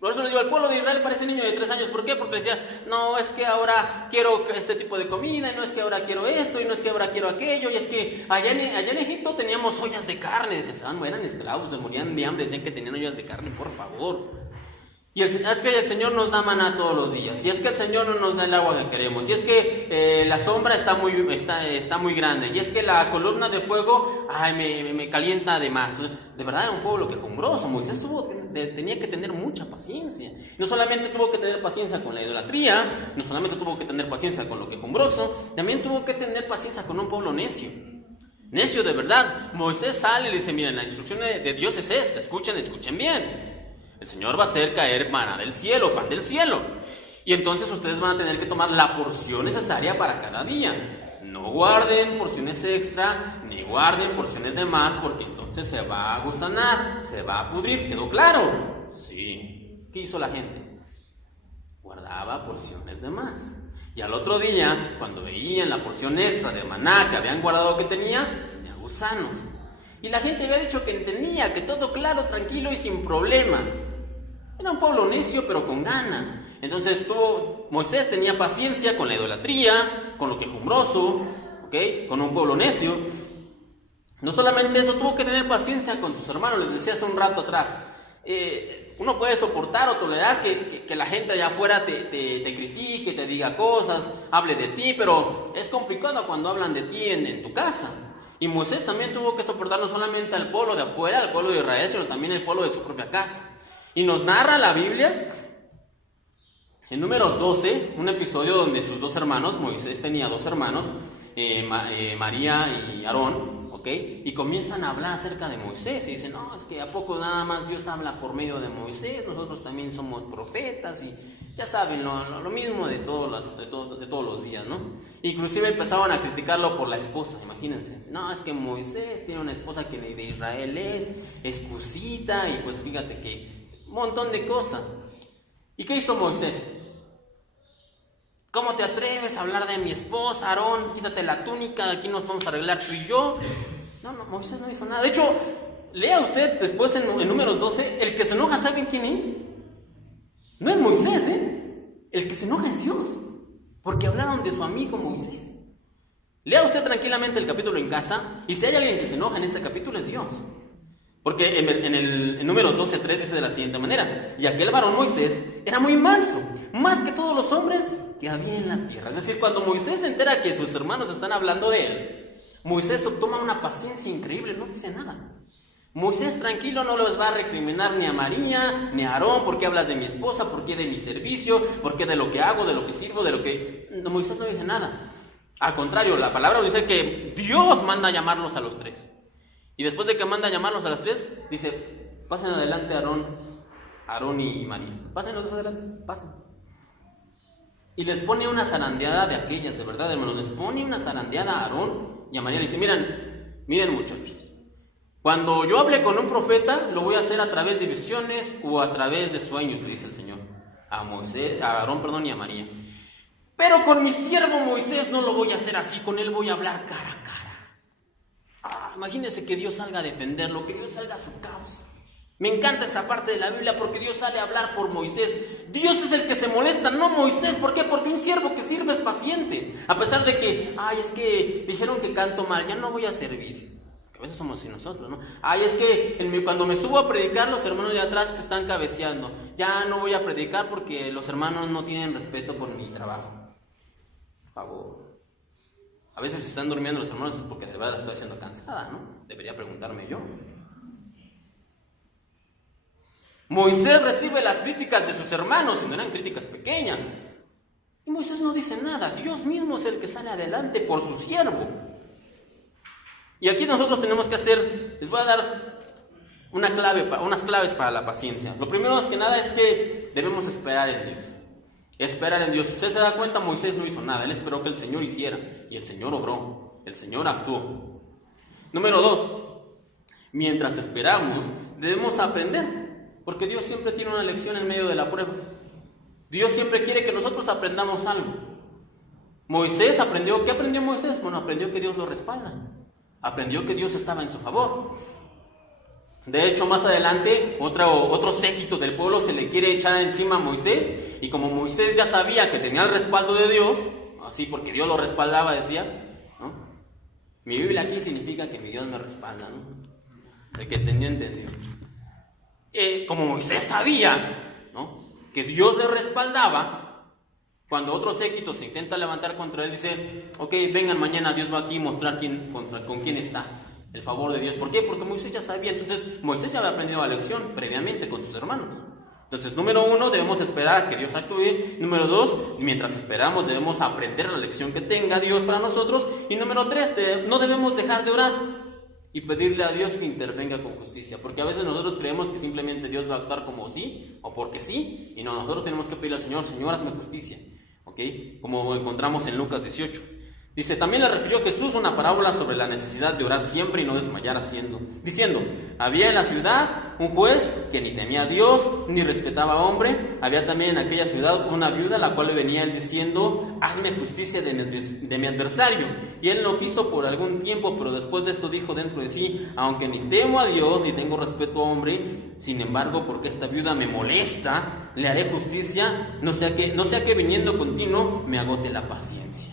Por eso le digo, el pueblo de Israel parece un niño de 3 años. ¿Por qué? Porque decía, no, es que ahora quiero este tipo de comida, y no es que ahora quiero esto, y no es que ahora quiero aquello, y es que allá en Egipto teníamos ollas de carne. Decían, eran esclavos, se morían de hambre, decían que tenían ollas de carne, por favor. Y es que el Señor nos da maná todos los días, y es que el Señor no nos da el agua que queremos, y es que la sombra está muy grande, y es que la columna de fuego me calienta de más. De verdad, era un pueblo quejumbroso. Moisés tenía que tener mucha paciencia. No solamente tuvo que tener paciencia con la idolatría, no solamente tuvo que tener paciencia con lo quejumbroso, también tuvo que tener paciencia con un pueblo necio. Necio de verdad. Moisés sale y dice, miren, la instrucción de Dios es esta, escuchen bien. El Señor va a hacer caer maná del cielo, pan del cielo. Y entonces ustedes van a tener que tomar la porción necesaria para cada día. No guarden porciones extra, ni guarden porciones de más, porque entonces se va a gusanar, se va a pudrir. ¿Quedó claro? Sí. ¿Qué hizo la gente? Guardaba porciones de más. Y al otro día, cuando veían la porción extra de maná que habían guardado que tenía gusanos. Y la gente había dicho que entendía, que todo claro, tranquilo y sin problema. Era un pueblo necio, pero con ganas. Entonces Moisés tenía paciencia con la idolatría, con lo quejumbroso, ¿okay? Con un pueblo necio. No solamente eso, tuvo que tener paciencia con sus hermanos. Les decía hace un rato atrás, uno puede soportar o tolerar que la gente allá afuera te critique, te diga cosas, hable de ti, pero es complicado cuando hablan de ti en tu casa. Y Moisés también tuvo que soportar no solamente al pueblo de afuera, al pueblo de Israel, sino también al pueblo de su propia casa. Y nos narra la Biblia en Números 12, un episodio donde sus dos hermanos, Moisés tenía dos hermanos, María y Aarón, ¿ok? Y comienzan a hablar acerca de Moisés y dicen, no, es que ¿a poco nada más Dios habla por medio de Moisés? Nosotros también somos profetas y ya saben, lo mismo de todos los días, ¿no? Inclusive empezaban a criticarlo por la esposa, imagínense. No, es que Moisés tiene una esposa que de Israel es cusita y pues fíjate que un montón de cosas. ¿Y qué hizo Moisés? ¿Cómo te atreves a hablar de mi esposa, Aarón? Quítate la túnica, aquí nos vamos a arreglar tú y yo. No, Moisés no hizo nada. De hecho, lea usted después en Números 12, el que se enoja, ¿saben quién es? No es Moisés, El que se enoja es Dios, porque hablaron de su amigo Moisés. Lea usted tranquilamente el capítulo en casa, y si hay alguien que se enoja en este capítulo es Dios. Porque en Números 12:3 dice de la siguiente manera: y aquel varón Moisés era muy manso, más que todos los hombres que había en la tierra. Es decir, cuando Moisés se entera que sus hermanos están hablando de él, Moisés toma una paciencia increíble, no dice nada. Moisés tranquilo no les va a recriminar ni a María, ni a Aarón, ¿por qué hablas de mi esposa? ¿Por qué de mi servicio? ¿Por qué de lo que hago, de lo que sirvo, de lo que...? No, Moisés no dice nada. Al contrario, la palabra dice que Dios manda a llamarlos a los tres. Y después de que manda a llamarlos a los tres, dice, pasen adelante Aarón y María. Pasen los dos adelante, pasen. Y les pone una zarandeada de aquellas, de verdad, hermanos. Les pone una zarandeada a Aarón y a María. Le dice, miren muchachos. Cuando yo hable con un profeta, lo voy a hacer a través de visiones o a través de sueños, le dice el Señor. A Aarón y a María. Pero con mi siervo Moisés no lo voy a hacer así, con él voy a hablar cara a cara. Imagínense que Dios salga a defenderlo, que Dios salga a su causa. Me encanta esta parte de la Biblia porque Dios sale a hablar por Moisés. Dios es el que se molesta, no Moisés. ¿Por qué? Porque un siervo que sirve es paciente. A pesar de que, es que dijeron que canto mal, ya no voy a servir. A veces somos así nosotros, ¿no? Es que cuando me subo a predicar, los hermanos de atrás se están cabeceando. Ya no voy a predicar porque los hermanos no tienen respeto por mi trabajo. Por favor. A veces están durmiendo los hermanos porque de verdad la estoy haciendo cansada, ¿no? Debería preguntarme yo. Moisés recibe las críticas de sus hermanos y no eran críticas pequeñas. Y Moisés no dice nada. Dios mismo es el que sale adelante por su siervo. Y aquí nosotros tenemos que les voy a dar unas claves para la paciencia. Lo primero que nada es que debemos esperar en Dios. Esperar en Dios. Usted se da cuenta, Moisés no hizo nada. Él esperó que el Señor hiciera. Y el Señor obró. El Señor actuó. Número 2. Mientras esperamos, debemos aprender. Porque Dios siempre tiene una lección en medio de la prueba. Dios siempre quiere que nosotros aprendamos algo. Moisés aprendió. ¿Qué aprendió Moisés? Bueno, aprendió que Dios lo respalda. Aprendió que Dios estaba en su favor. De hecho, más adelante, otro séquito del pueblo se le quiere echar encima a Moisés. Y como Moisés ya sabía que tenía el respaldo de Dios, así porque Dios lo respaldaba, decía, ¿no? Mi Biblia aquí significa que mi Dios me respalda, ¿no? El que entendió. Como Moisés sabía, ¿no?, que Dios le respaldaba, cuando otro séquito se intenta levantar contra él, dice, ok, vengan mañana, Dios va aquí a mostrar con quién está el favor de Dios. ¿Por qué? Porque Moisés ya sabía. Entonces Moisés ya había aprendido la lección previamente con sus hermanos. Entonces, número 1, debemos esperar a que Dios actúe. Número 2, mientras esperamos debemos aprender la lección que tenga Dios para nosotros. Y número 3, no debemos dejar de orar. y pedirle a Dios que intervenga con justicia, porque a veces nosotros creemos que simplemente Dios va a actuar como sí o porque sí, y no, nosotros tenemos que pedirle al Señor, Señor, hazme justicia, ¿ok? Como encontramos en Lucas 18. Dice, también le refirió Jesús una parábola sobre la necesidad de orar siempre y no desmayar diciendo, había en la ciudad un juez que ni temía a Dios ni respetaba a hombre. Había también en aquella ciudad una viuda, la cual le venía diciendo, hazme justicia de mi adversario. Y él no quiso por algún tiempo, pero después de esto dijo dentro de sí, aunque ni temo a Dios ni tengo respeto a hombre, sin embargo, porque esta viuda me molesta, le haré justicia, no sea que viniendo continuo me agote la paciencia.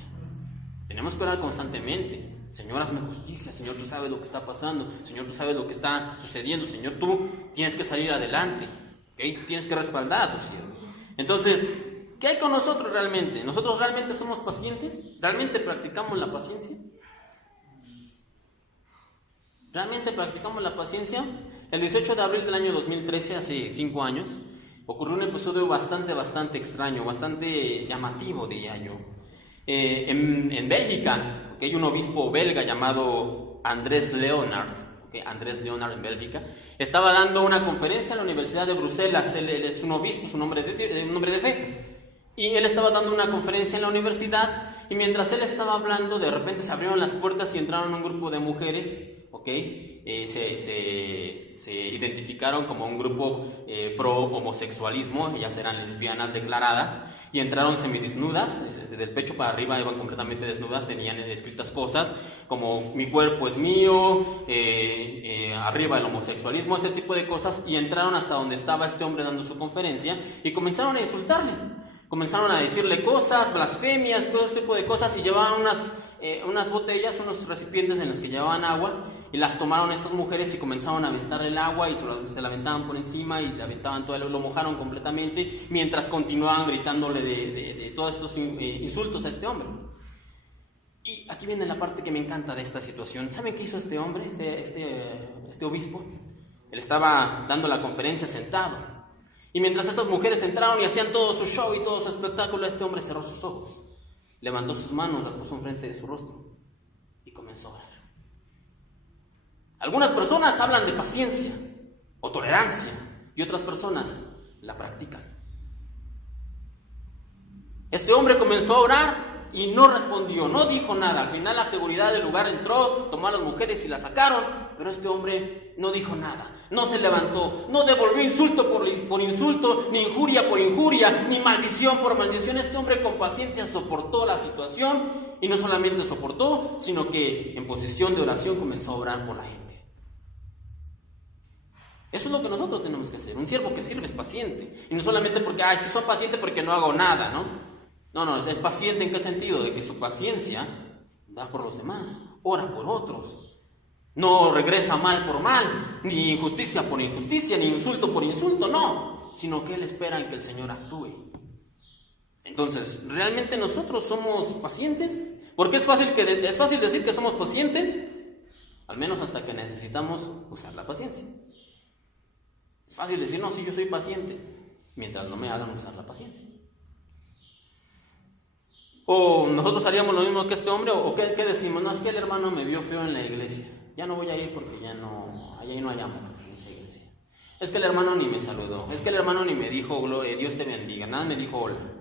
Tenemos que orar constantemente. Señor, hazme justicia. Señor, tú sabes lo que está pasando. Señor, tú sabes lo que está sucediendo. Señor, tú tienes que salir adelante, ¿okay? Tienes que respaldar a tu siervo. Entonces, ¿qué hay con nosotros realmente? ¿Nosotros realmente somos pacientes? ¿Realmente practicamos la paciencia? ¿Realmente practicamos la paciencia? El 18 de abril del año 2013, hace 5 años, ocurrió un episodio bastante extraño, bastante llamativo, diría yo. En Bélgica, hay un obispo belga llamado Andrés Leonard, Andrés Leonard en Bélgica, estaba dando una conferencia en la Universidad de Bruselas. Él es un obispo, es un hombre de fe, y él estaba dando una conferencia en la universidad, y mientras él estaba hablando, de repente se abrieron las puertas y entraron un grupo de mujeres, se identificaron como un grupo pro homosexualismo, ellas eran lesbianas declaradas, y entraron semidesnudas, del pecho para arriba iban completamente desnudas, tenían escritas cosas como mi cuerpo es mío, arriba el homosexualismo, ese tipo de cosas, y entraron hasta donde estaba este hombre dando su conferencia y comenzaron a insultarle, comenzaron a decirle cosas, blasfemias, todo ese tipo de cosas, y llevaban unas botellas, unos recipientes en los que llevaban agua, y las tomaron estas mujeres y comenzaron a aventar el agua y se la aventaban por encima y aventaban todo, lo mojaron completamente, mientras continuaban gritándole de todos estos insultos a este hombre. Y aquí viene la parte que me encanta de esta situación. ¿Saben qué hizo este hombre, este obispo? Él estaba dando la conferencia sentado, y mientras estas mujeres entraron y hacían todo su show y todo su espectáculo, este hombre cerró sus ojos, levantó sus manos, las puso enfrente de su rostro y comenzó a orar. Algunas personas hablan de paciencia o tolerancia y otras personas la practican. Este hombre comenzó a orar y no respondió, no dijo nada. Al final la seguridad del lugar entró, tomó a las mujeres y las sacaron, pero este hombre no dijo nada, no se levantó, no devolvió insulto por insulto, ni injuria por injuria, ni maldición por maldición. Este hombre con paciencia soportó la situación, y no solamente soportó, sino que en posición de oración comenzó a orar por la gente. Eso es lo que nosotros tenemos que hacer. Un siervo que sirve es paciente, y no solamente porque, si soy paciente porque no hago nada, ¿no? No, es paciente ¿en qué sentido? De que su paciencia da por los demás, ora por otros. No regresa mal por mal, ni injusticia por injusticia, ni insulto por insulto, no, sino que él espera en que el Señor actúe. Entonces, ¿realmente nosotros somos pacientes? Porque es fácil decir que somos pacientes, al menos hasta que necesitamos usar la paciencia. Es fácil decir, no, sí, yo soy paciente, mientras no me hagan usar la paciencia. O nosotros haríamos lo mismo que este hombre, o ¿qué decimos? No, es que el hermano me vio feo en la iglesia, ya no voy a ir porque allá no hay amor en esa iglesia. Es que el hermano ni me saludó, es que el hermano ni me dijo Dios te bendiga, nada me dijo hola.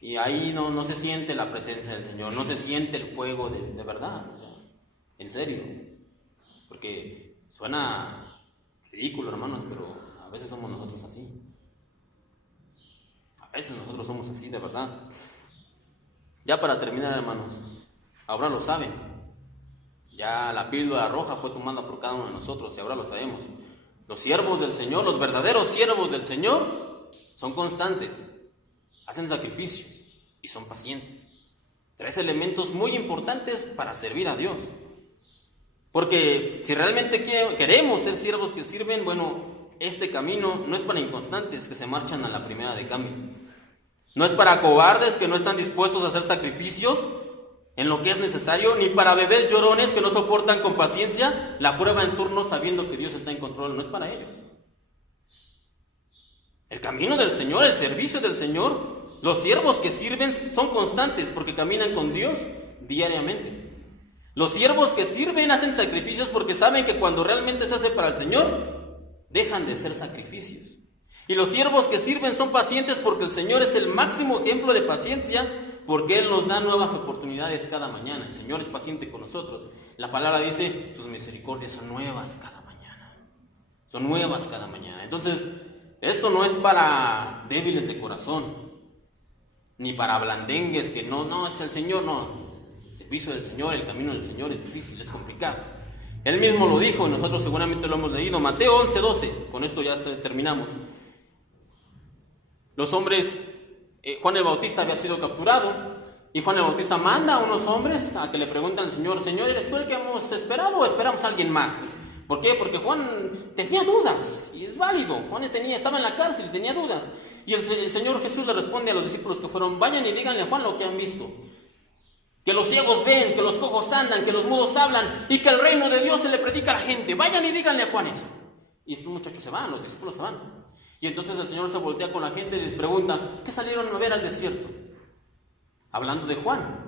Y ahí no se siente la presencia del Señor, no se siente el fuego de verdad, o sea, en serio. Porque suena ridículo, hermanos, pero a veces somos nosotros así. A veces nosotros somos así, de verdad. Ya para terminar, hermanos, ahora lo saben. Ya la píldora roja fue tomada por cada uno de nosotros y ahora lo sabemos. Los siervos del Señor, los verdaderos siervos del Señor, son constantes, hacen sacrificios y son pacientes. 3 elementos muy importantes para servir a Dios. Porque si realmente queremos ser siervos que sirven, bueno, este camino no es para inconstantes que se marchan a la primera de cambio. No es para cobardes que no están dispuestos a hacer sacrificios en lo que es necesario, ni para bebés llorones que no soportan con paciencia la prueba en turno sabiendo que Dios está en control. No es para ellos. El camino del Señor, el servicio del Señor, los siervos que sirven son constantes porque caminan con Dios diariamente. Los siervos que sirven hacen sacrificios porque saben que cuando realmente se hace para el Señor, dejan de ser sacrificios. Y los siervos que sirven son pacientes porque el Señor es el máximo ejemplo de paciencia, porque Él nos da nuevas oportunidades cada mañana. El Señor es paciente con nosotros. La palabra dice, tus misericordias son nuevas cada mañana. Son nuevas cada mañana. Entonces, esto no es para débiles de corazón, ni para blandengues que no, es el Señor, no. El servicio del Señor, el camino del Señor es difícil, es complicado. Él mismo lo dijo y nosotros seguramente lo hemos leído. Mateo 11:12, con esto ya terminamos. Los hombres, Juan el Bautista había sido capturado y Juan el Bautista manda a unos hombres a que le preguntan al Señor, Señor, ¿eres tú el que hemos esperado o esperamos a alguien más? ¿Por qué? Porque Juan tenía dudas y es válido. Juan estaba en la cárcel y tenía dudas. Y el Señor Jesús le responde a los discípulos que fueron, vayan y díganle a Juan lo que han visto. Que los ciegos ven, que los cojos andan, que los mudos hablan y que el reino de Dios se le predica a la gente. Vayan y díganle a Juan eso. Y estos muchachos se van, los discípulos se van. Y entonces el Señor se voltea con la gente y les pregunta, ¿qué salieron a ver al desierto? Hablando de Juan.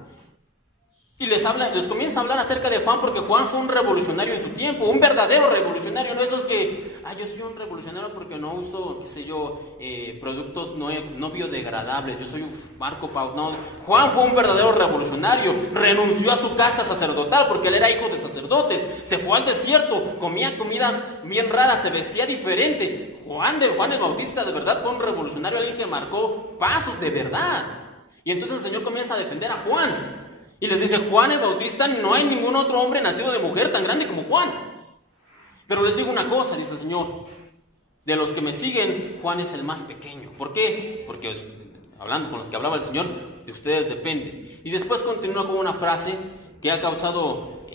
Y les comienza a hablar acerca de Juan porque Juan fue un revolucionario en su tiempo, un verdadero revolucionario, no esos que, yo soy un revolucionario porque no uso, productos no biodegradables, yo soy un Marco Pau, no. Juan fue un verdadero revolucionario, renunció a su casa sacerdotal porque él era hijo de sacerdotes, se fue al desierto, comía comidas bien raras, se vestía diferente. Juan el Bautista de verdad fue un revolucionario, alguien que marcó pasos de verdad. Y entonces el Señor comienza a defender a Juan. Y les dice, Juan el Bautista, no hay ningún otro hombre nacido de mujer tan grande como Juan. Pero les digo una cosa, dice el Señor, de los que me siguen, Juan es el más pequeño. ¿Por qué? Porque hablando con los que hablaba el Señor, de ustedes depende. Y después continúa con una frase que ha causado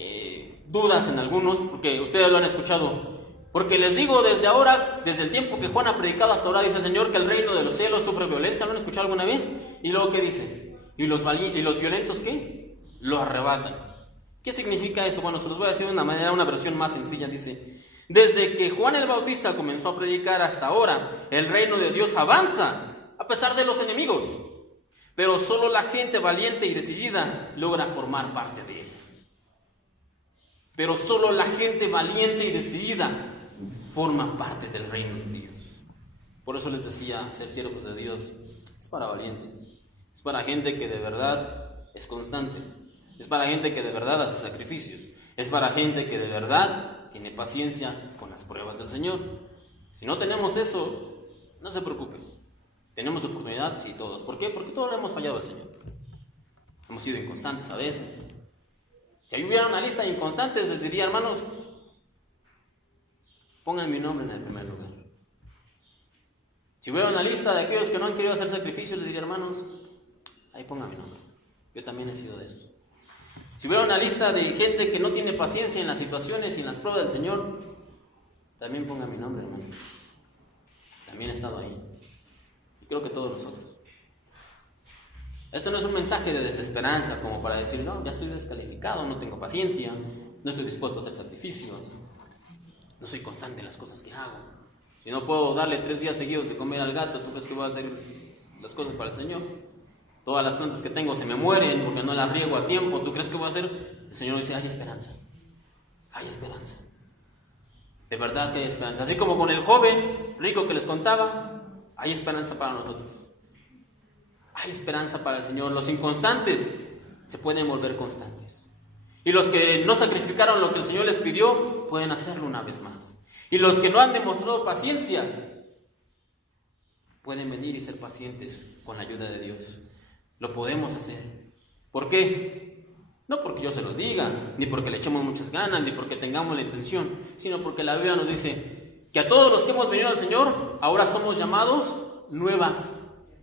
dudas en algunos, porque ustedes lo han escuchado. Porque les digo desde ahora, desde el tiempo que Juan ha predicado hasta ahora, dice el Señor que el reino de los cielos sufre violencia. ¿Lo han escuchado alguna vez? Y luego, ¿qué dice? ¿Y los violentos qué? Lo arrebatan. ¿Qué significa eso? Bueno, se los voy a decir de una versión más sencilla. Dice, desde que Juan el Bautista comenzó a predicar hasta ahora, el reino de Dios avanza a pesar de los enemigos, pero solo la gente valiente y decidida logra formar parte de él. Pero solo la gente valiente y decidida forma parte del reino de Dios. Por eso les decía, ser siervos de Dios es para valientes, es para gente que de verdad es constante, es para gente que de verdad hace sacrificios, es para gente que de verdad tiene paciencia con las pruebas del Señor. Si no tenemos eso, no se preocupen. Tenemos oportunidad, sí, todos. ¿Por qué? Porque todos le hemos fallado al Señor. Hemos sido inconstantes a veces. Si ahí hubiera una lista de inconstantes, les diría, hermanos, pongan mi nombre en el primer lugar. Si hubiera una lista de aquellos que no han querido hacer sacrificios, les diría, hermanos, ahí pongan mi nombre. Yo también he sido de esos. Si hubiera una lista de gente que no tiene paciencia en las situaciones y en las pruebas del Señor, también ponga mi nombre, hermano. También he estado ahí. Y creo que todos nosotros. Esto no es un mensaje de desesperanza como para decir, no, ya estoy descalificado, no tengo paciencia, no estoy dispuesto a hacer sacrificios, no soy constante en las cosas que hago. Si no puedo darle 3 días seguidos de comer al gato, ¿tú crees que voy a hacer las cosas para el Señor? Todas las plantas que tengo se me mueren porque no las riego a tiempo. ¿Tú crees que voy a hacer? El Señor dice, hay esperanza. Hay esperanza. De verdad que hay esperanza. Así como con el joven rico que les contaba, hay esperanza para nosotros. Hay esperanza para el Señor. Los inconstantes se pueden volver constantes. Y los que no sacrificaron lo que el Señor les pidió, pueden hacerlo una vez más. Y los que no han demostrado paciencia, pueden venir y ser pacientes con la ayuda de Dios. Lo podemos hacer. ¿Por qué? No porque yo se los diga, ni porque le echemos muchas ganas, ni porque tengamos la intención, sino porque la Biblia nos dice que a todos los que hemos venido al Señor, ahora somos llamados nuevas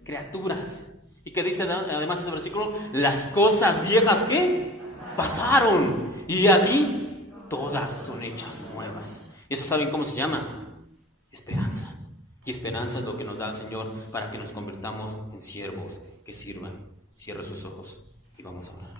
criaturas. Y que dice además ese versículo, las cosas viejas que pasaron, y aquí todas son hechas nuevas. ¿Y eso saben cómo se llama? Esperanza. Y esperanza es lo que nos da el Señor para que nos convirtamos en siervos que sirvan. Cierre sus ojos y vamos a orar.